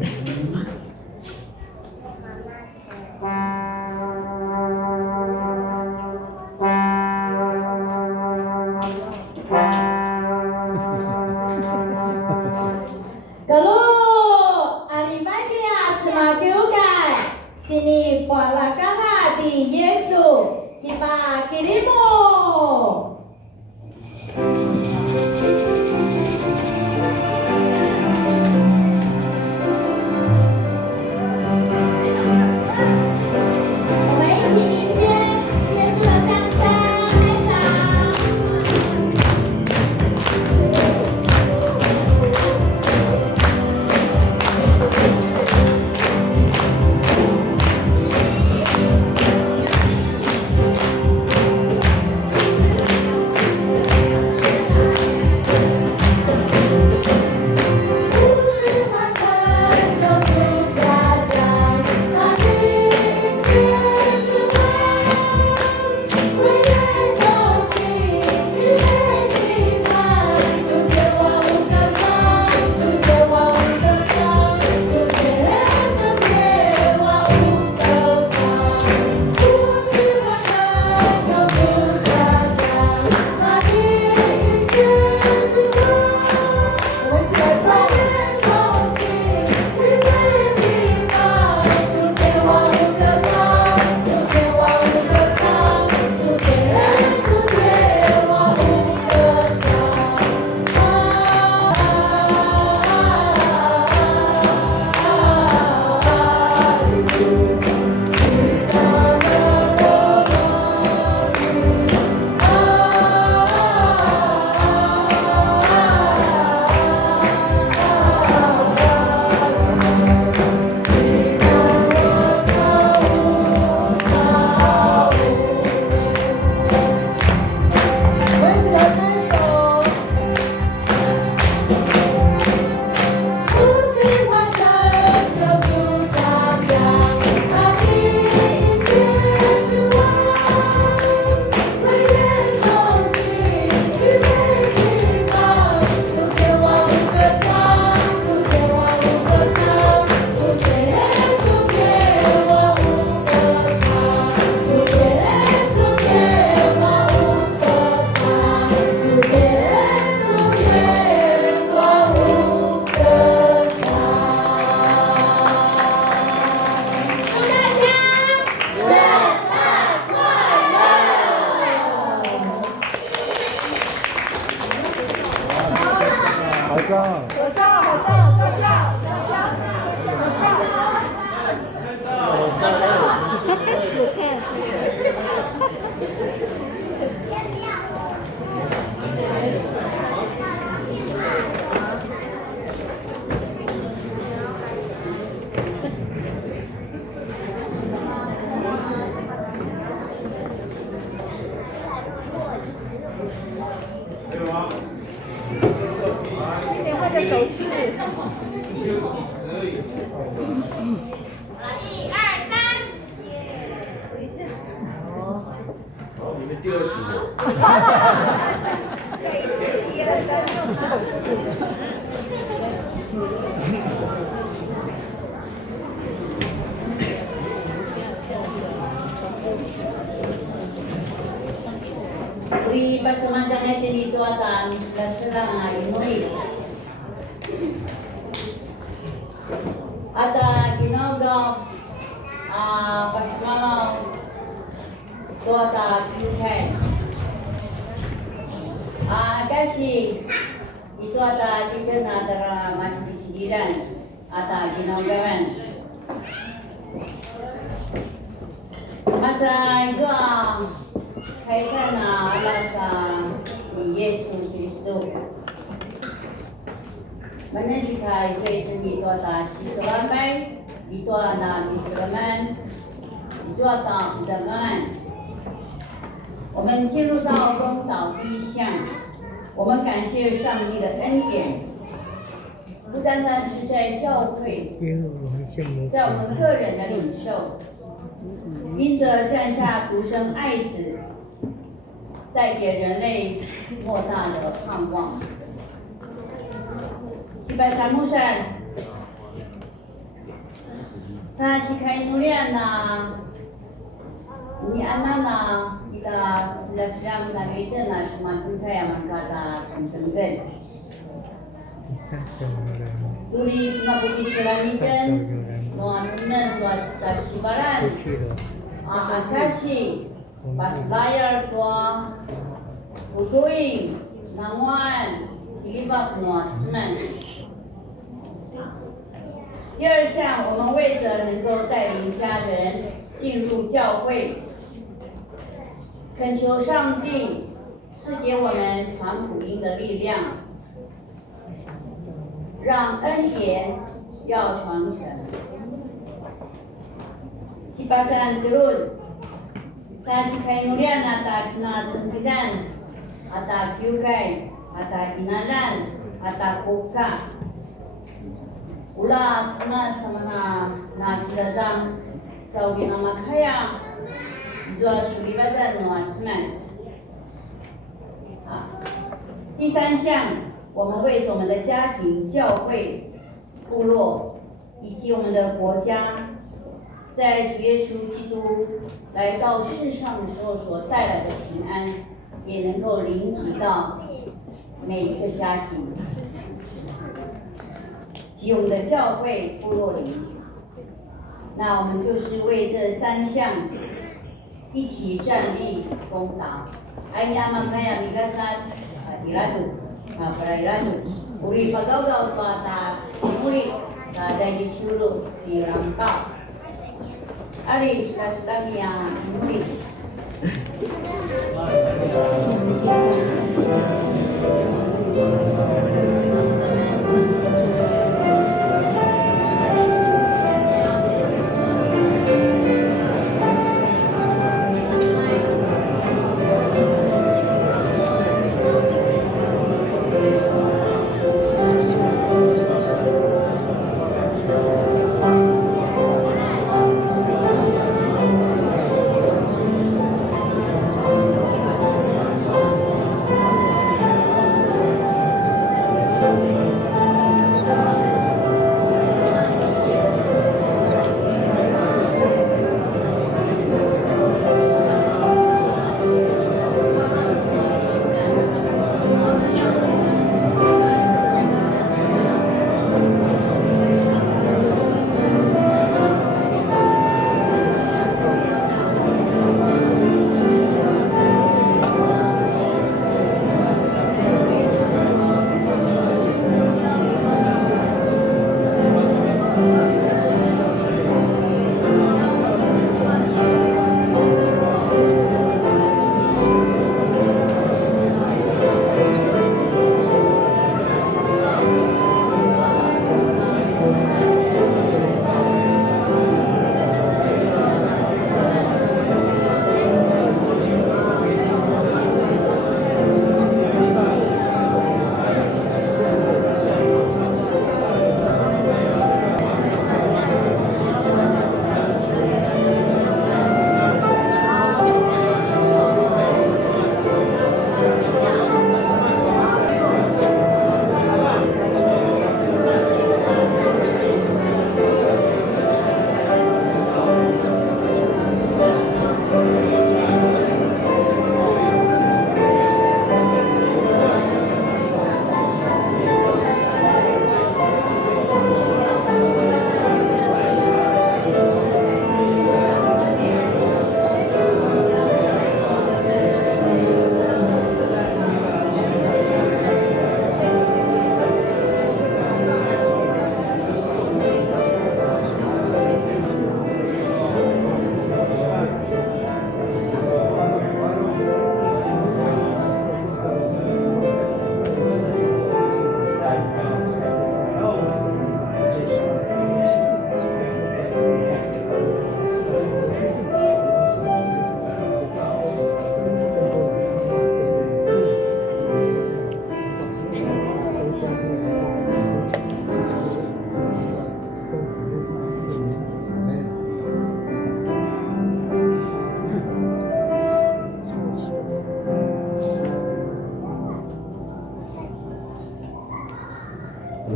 格鲁阿里麦基亚斯马丢盖，悉尼巴拉嘎哈的耶稣，吉巴吉利莫。照。合照，合照，合照，合照，给换个手势。好，你们第二组。在一起，1、2、3。Uri pasamantannya dito at sila nga inulit. At ginagaw pasamanaw to at piuhan. Kasi ito at dito na tara mas disidilan at ginagawan. At ito kaitan na alas ni Yesus Kristo. Manasika ito ito at sisiramay, ito na disiraman, ito at udaman. 我们进入到公祷第一项，我们感谢上帝的恩典，不单单是在教会，在我们个人的领受，因着降下独生爱子。带给人类莫大的盼望。Sibasamusan, ta si kainulian na ini anana kita sedang nabita na semakin kaya mengkata sentenggen. Tuli nabubiculanikan, noa sinan noa tasibaran, akasi. Pas layar tua, utuing, nangwan, ilibak noa semen。第二项，我们为着能够带领家人进入教会，恳求上帝赐给我们传福音的力量，让恩典要传承。Sipasan turun. Kasi kainulian at kinatungkidan at yukay at inalan at kuka. Ula at sa mga nakilazang sa uginamakaya, jua sulibadan no at smas. 第三项，我们为着我们的家庭、教会、部落以及我们的国家。在主耶稣基督来到世上的时候所带来的平安，也能够临及到每一个家庭，及我们的教会部落里。那我们就是为这三项一起站立攻打。Ay makaya migasan irado, para irado. Uri pagawgaw pa ta uri ta dahil chulo di rampa. Aris kastang yang muri.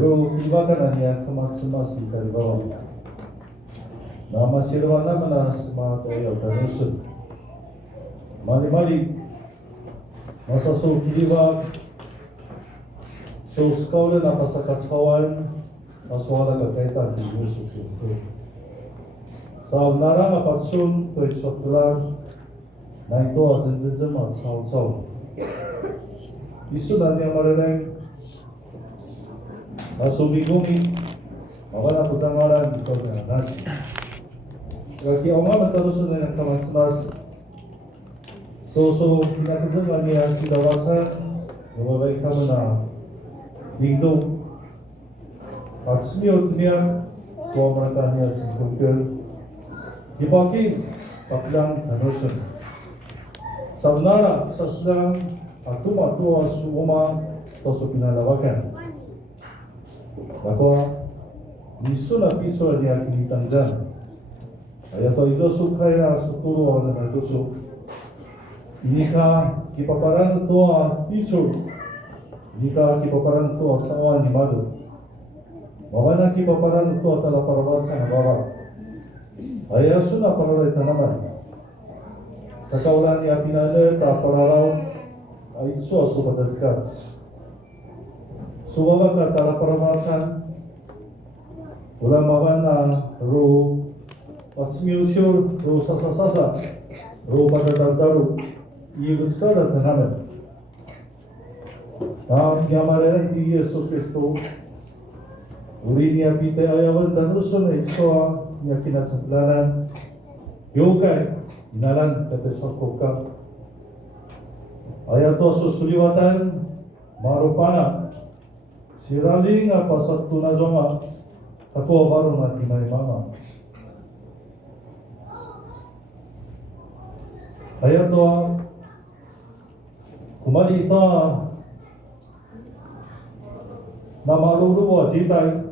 Ro tibakan ania kamatsumas ikarbawa. Nama sirwa namana smata ya tanusun. Mali masa so kiriba so sekolah na pasakatsawan aswala kakaitan di Yesus Kristus. Sa nara apatsun to isoklar na ito真嘛操操。Isu nanti amareleng asumigumi awala pujangaran ito na nasi. Sekali oma mentarusun na kamatsumas. Toso pinakazan niya si dawasan lumabay kami na dingdong at sumiyot niya kuwamarata niya sa kukul hibakin paklang tanusun sabnara saslang at tumatuwa suuma toso pinalawakan ako niso na piso niya kinitang dyan ayato ito sukaya suturo na nagtusok Nika kipaparan tua isu, nika kipaparan tua sawan ni madu. Mawana kipaparan tua tala parwasa na baba. Ayah suna paralay tanaman. Sa kaulan ni apinale ta paralaw ay isu asu batazka. Suwala ka tala parwasa. Ulang mawana ro patsmiusur ro sasa ro patadadaru. ये उसका रत्न है हम क्या हमारे रंगी यीशु क्रिस्तो उरीनिया पीते आयावन धनुषों ने इसवा याकिना संपलाना योगा नालन कते सोकोका ayato susuliwatan marupana siraling pasat tunazoma katua baru na timay mama ayato kumali ita na maluluwa jitay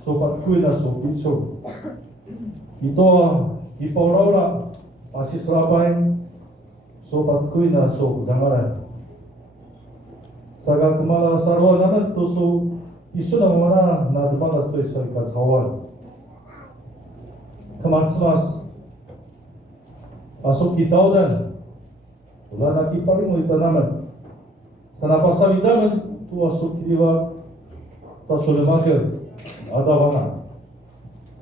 so patkuy na so piso ito ipaurora pasisrapay so patkuy na so jangaran saga kumala sarwa naman to so iso na mga na dumagas to iso ikasawan kamasmas pasok kitaw dan wala nakipaling mo ito naman sa napasalidaman tuwa sukiliwa ta sulemaker adawa na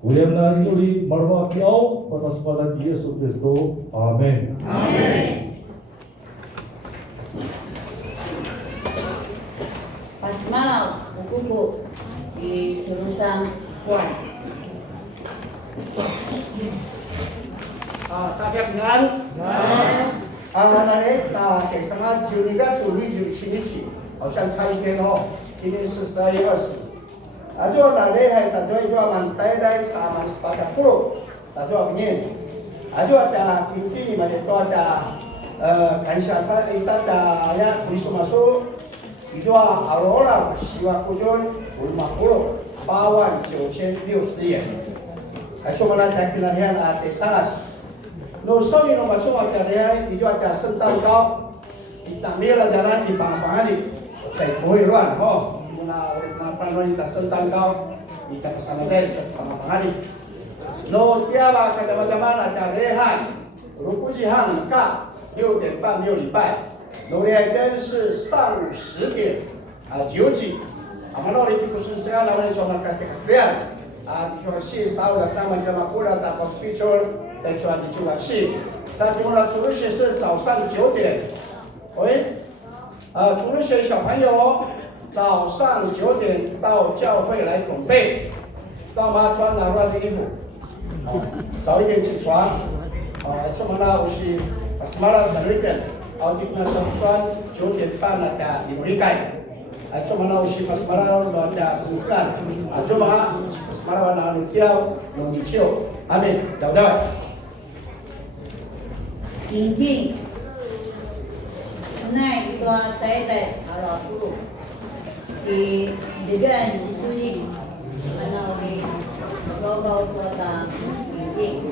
ulem na uli marwa kiaw pataspalan di Yesu Kristo. Amen. Amen. Pasmal buku di jurusan Puan. Tabiak dengan Amanare给什么9礼拜主力97日，好像差一天哦。今天是12月20。就那里还打算就蛮呆3万810，打算年，就打今天嘛就打看下山一打呀，为什么说？你说阿罗拉希望顾军5089660元，还说嘛那今天第3日。No soni no macam ada dia, itu ada sentan kau, kita mila jalan di pangan di, saya boleh ruan, oh, mana pangan kita sentan kau, kita bersama saya pangan di. No tiada kata macam ada rehan, rupu jihan ka 6点半6礼拜，no rehan 是上午10点9点，mana orang itu sekarang orang cuma kata kalian, di cuma si sahur datang macam aku dah dapat feature。在传递出来是，在中了主日学是早上9点，喂，主日学小朋友早上9点到教会来准备，知道吗？穿哪乱的衣服，早一点起床，出门了我是semalam berikan, audit nasional 9点半ada diberikan. Cuma nak usi pas malam ada semiskan, cuma pas malam nak lukiau, lukiau, amin, dah. 今天，那一段待在阿拉布，的这个是注意，那我们高高做的已经。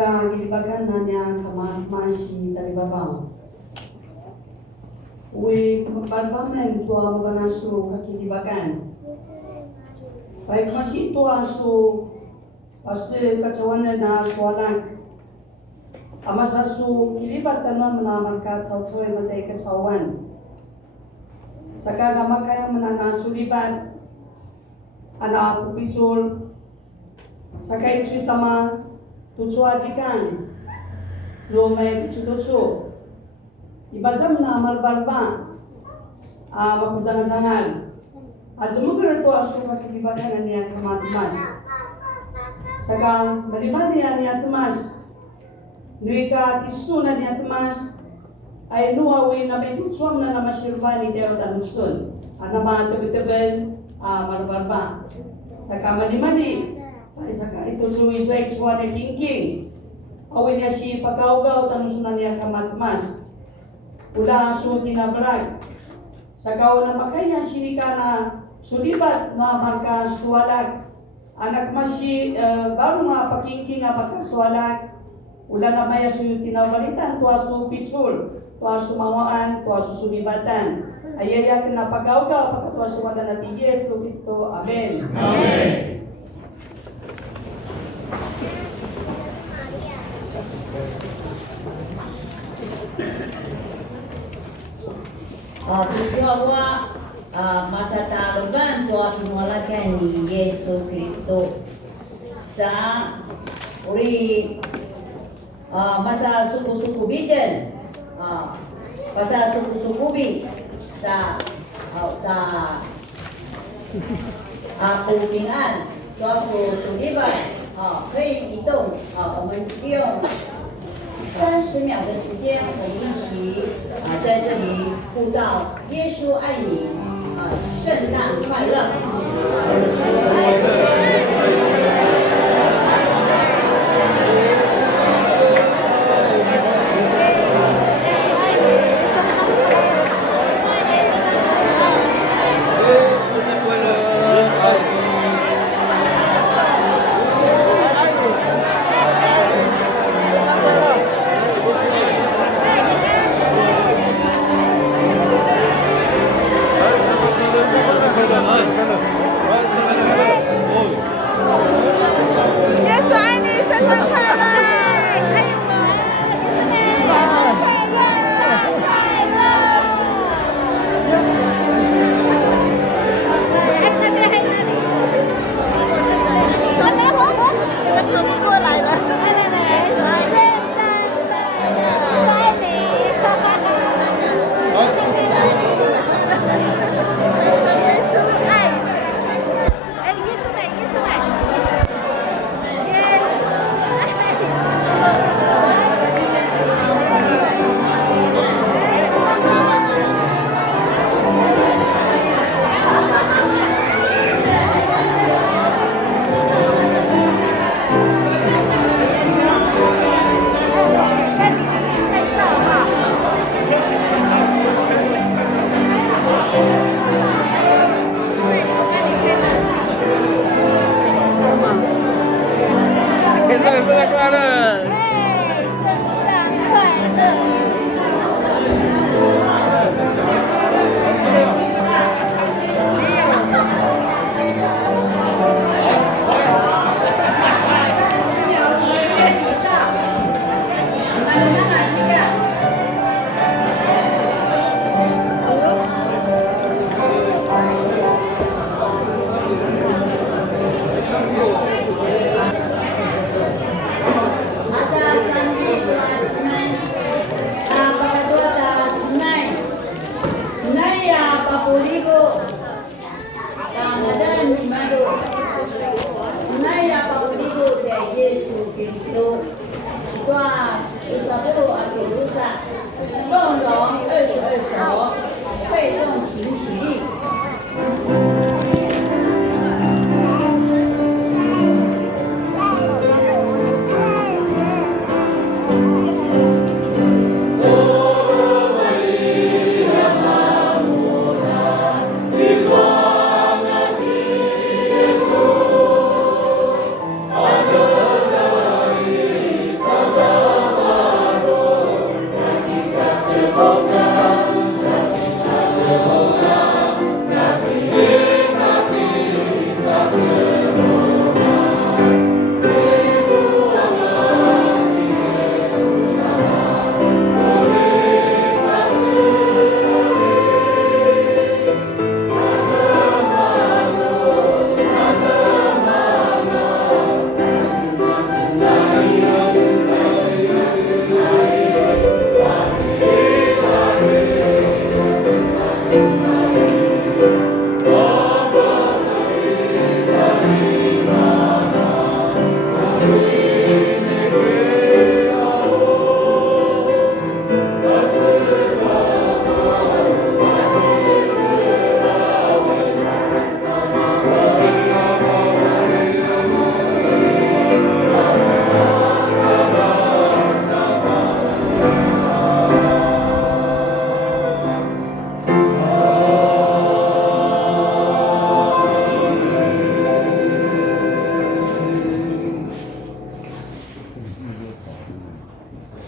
Saka gilibagan na niya kamat-masi talibabang. Uwi balbamen tua maganasu kakilibagan. Baik masih tua su pasti kacawan na sualang. Amasasu kilibat tanwa menaman kacau-cau masai kacawan. Saka nama kaya menana sulibat anak pupisul. Saka itu sama tujuh ajikan lomai tujuh ibasa menamal balba makuzangan-zangan ajamugar to asu kakilibagan niya kamatmas saka maliban niya temas nuika tisu na niya temas ay nuawi na may tujuan na masirvani deo tanusun anama tebel-tebel malbalba saka mali-mali ay saka ito suwi-suwi suwane king-king. Awin niya si pagkaugaw tanusunan niya kamatmas. Ula su tinabrag. Saka na makaya sinika na sulibat na marka suwalag. Anak masi baru nga pakingking nga pagkasuwalag. Ula na maya su tinabalitan tuwa su pisul. Tuwa su mawaan, tuwa su sulibatan. Ayaya na pagkaugaw pagkatuwa suwagan natin Yesu Kristo. Amen. Amen. Tujuan masa Taliban tua pinolakan ni Yesus Kristus. Sa uri masa suku-suku bidan, masa suku-suku bi sa kuningan tua suliban, 可以移动，我们用30秒的时间，我们一起在这里布道，耶稣爱你，圣诞快乐。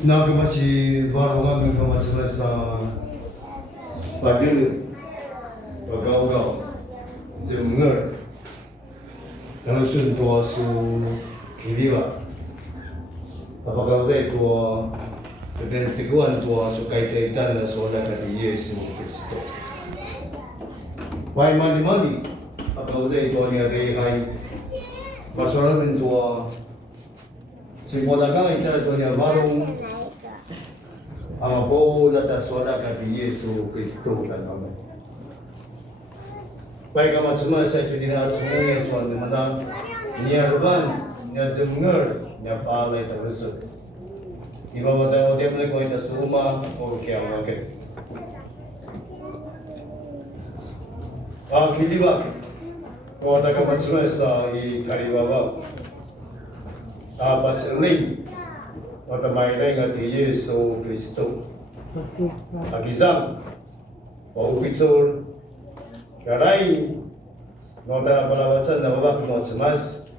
那个嘛是瓦罗我们个嘛是来啥，把这个把高高，这门儿，然后顺多是体力吧，把高在多，这边这个完多是该在单的说那个的也是不知道。外嘛的嘛的，把高在多呢个还，把说那边多。Simulakan ita dunia baru Amabo data suara kati Yesus Kristo kan amen. Baik amat semua saya sudah semuanya soal mana niat ruban niat zenger niat palai terus. Ibu bapa dia mulai kau itu semua kau kiam lagi. Kili bak kau ada kamat semua saya kari bapa. Apas eling atau mainai ngati Yesus Kristo. Agizam, bau picul, karai, nota pelawasan nama bapa mau cemas.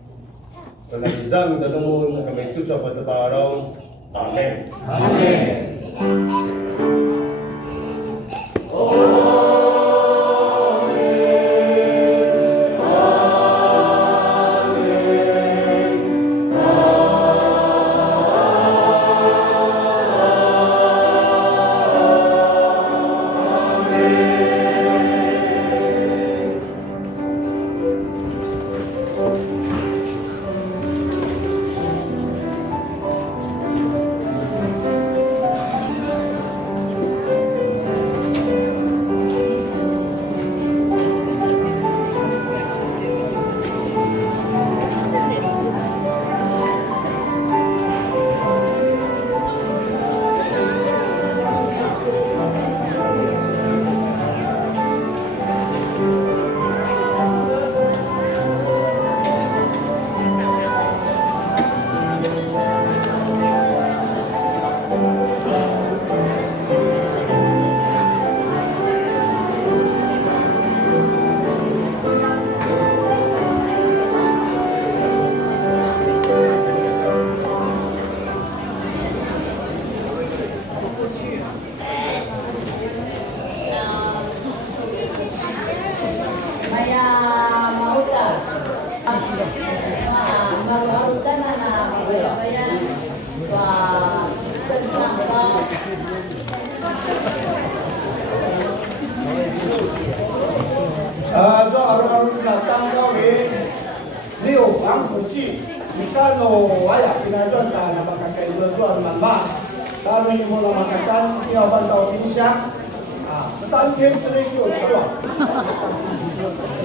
Karena agizam ketemu kami itu coba terbarau. Amin. Amin.，3天之内就吃完，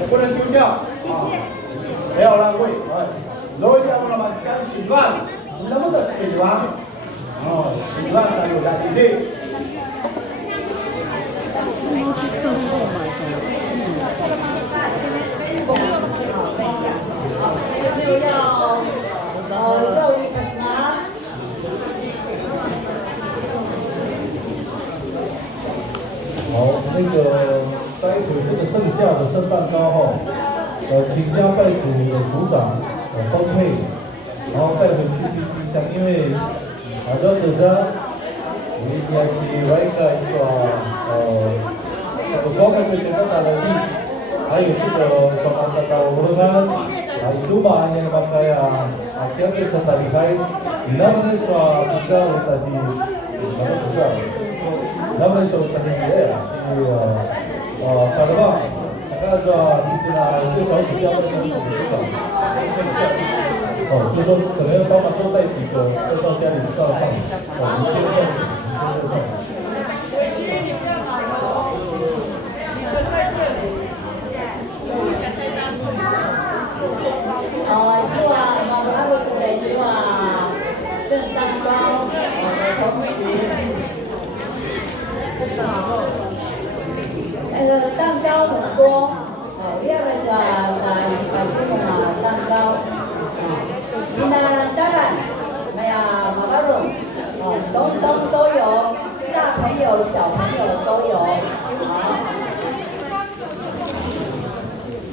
不能丢掉啊！不要浪费。如果要嘛干习惯，那么的习惯，习惯才有来的。好，那个待会这个剩下的圣蛋糕哈，请家拜组的组长分配，然后带回去冰箱，因为这个我也是外个光看对全部打的力，还有这个双方蛋糕，我看itu mah yang pakai kita tu sudah lihat, namun itu kita lihat si, mana kita, namun itu tadi dia si, kalau sekarang kita itu小组交代成组长，就说可能要帮忙多带几个，带到家里去照放，明天再上。圣蛋糕的同时，那个蛋糕很多，第二个是这种蛋糕，你那当然，哎呀，马巴鲁，都有，大朋友小朋友都有，好。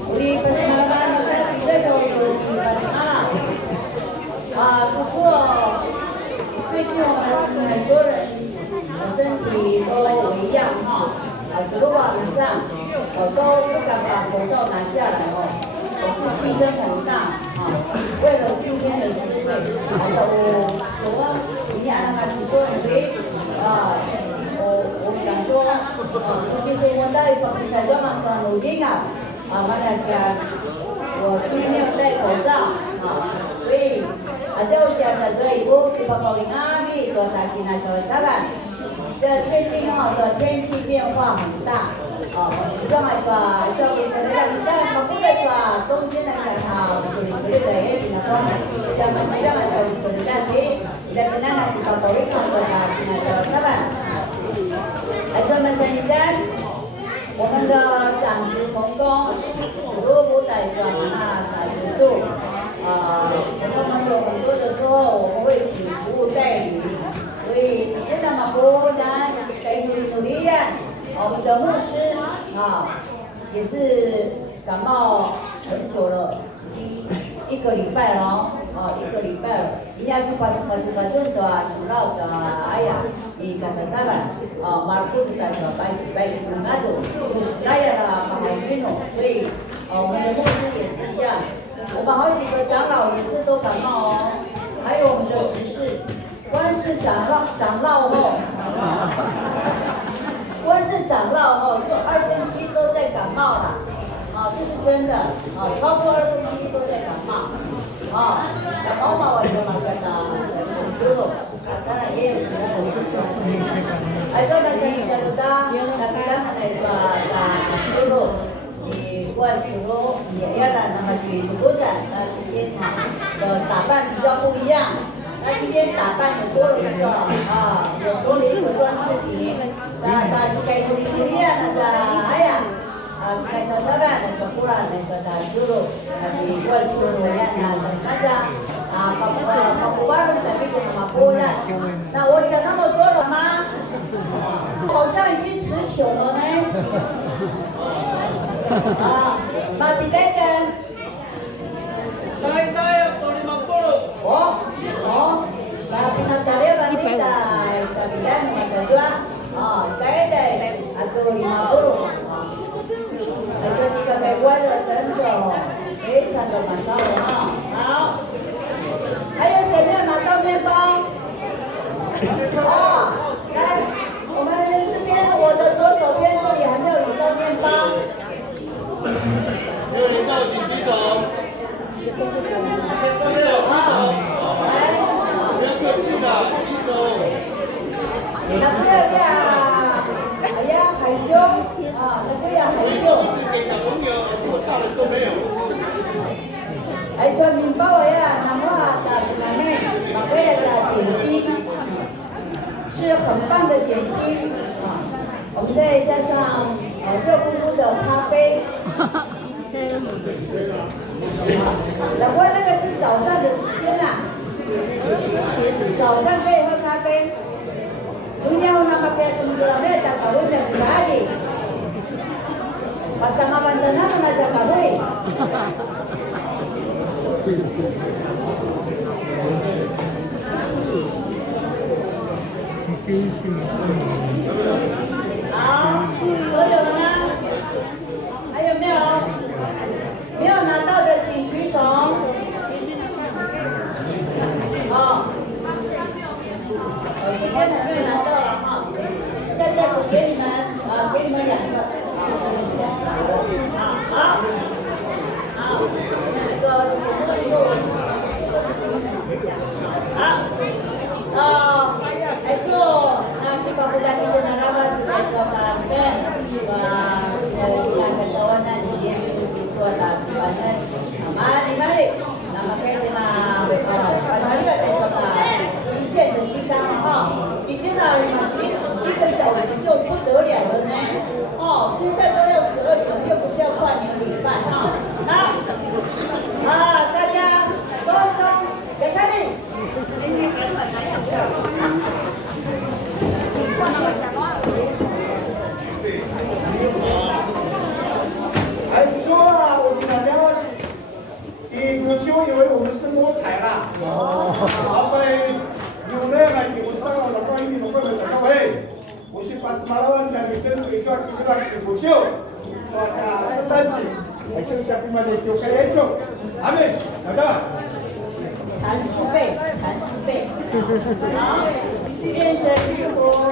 우리 바스마라가 이래저래로 바스마라 不错，最近我们很牺牲很大啊，为了今天的诗会，还有说你按那个说你我想说，其实我在旁边在这么多努力啊，马来西亚我今天没有戴口罩啊，所以就想着这一步，去把保龄阿米多打进来做啥办？这最近的天气变化很大。这样来说，照顾起来，但不过来说，冬天来讲，处理的也挺难的。像我们这样照顾起来，你在跟咱那地方保龄做的，那做啥办？我们现在，我们的长职童工，如果带转那30度，我们有很多的时候，我们会请服务代理，所以真的嘛不难，该努力呀。我们的牧师也是感冒很久了，已经1个礼拜了1个礼拜了。人家去把准的主要的哎呀，伊卡萨萨班马库的拜那种，就是哎呀啦，马海运动，所以我们的牧师也是一样。我们好几个长老也是都感冒哦，还有我们的执事，光是长老后。光是长老就1/2都在感冒了，这是真的，超过1/2都在感冒，感冒嘛我就那个当然也有其他的症状。这么生意的那当然来说也要那么去主的，那今天的打扮比较不一样。那今天打扮也多了一个有多了一个装饰品，大是该努力那个哎呀开车车吧，那个不然那个走路，那个过去路呀那个不玩了，在那边嘛不的。那我讲那么多了吗？好像已经词穷了呢。马比代登。Pinagdalian kita sabihan magkajwa kaya dahil ato 50 at hindi ka may wala tanto tanto masawa好还有谁没有拿到面包来我们这边我的左手边这里还没有领到面包没有领到请举手举手那不要哎呀害羞那不要害羞给小朋友我大人都没有传面包呀那么那妹那个的点心是很棒的点心我们再加上热乎乎的咖啡老婆那个是早上的时间早上可以喝咖啡。Dunia una pakai tumbulannya tak kawin dan kembali. Pasama bantana mana tak kawin. Có được không ạ? Hay有没有？没有拿到的请举手。今天我没有拿到了现在我给你们2个那个总部去说kita pula kita nak rawat sesuatu kan kita kawan nanti dia sesuatu mana mari nama kita nak pasal kita ada 极限的鸡蛋一天到晚1个小时就不得了了呢现在都要12点了又不是要跨年礼拜大家都给他们还不错我听大家古秋以为我们是摸彩啦好呗有那个有上了关于我们的各位我是把马拉万的跟对抓几个古秋说圣诞节正在不满的就开始阿妹，小张。禅师背，禅师背。好，愿神日活。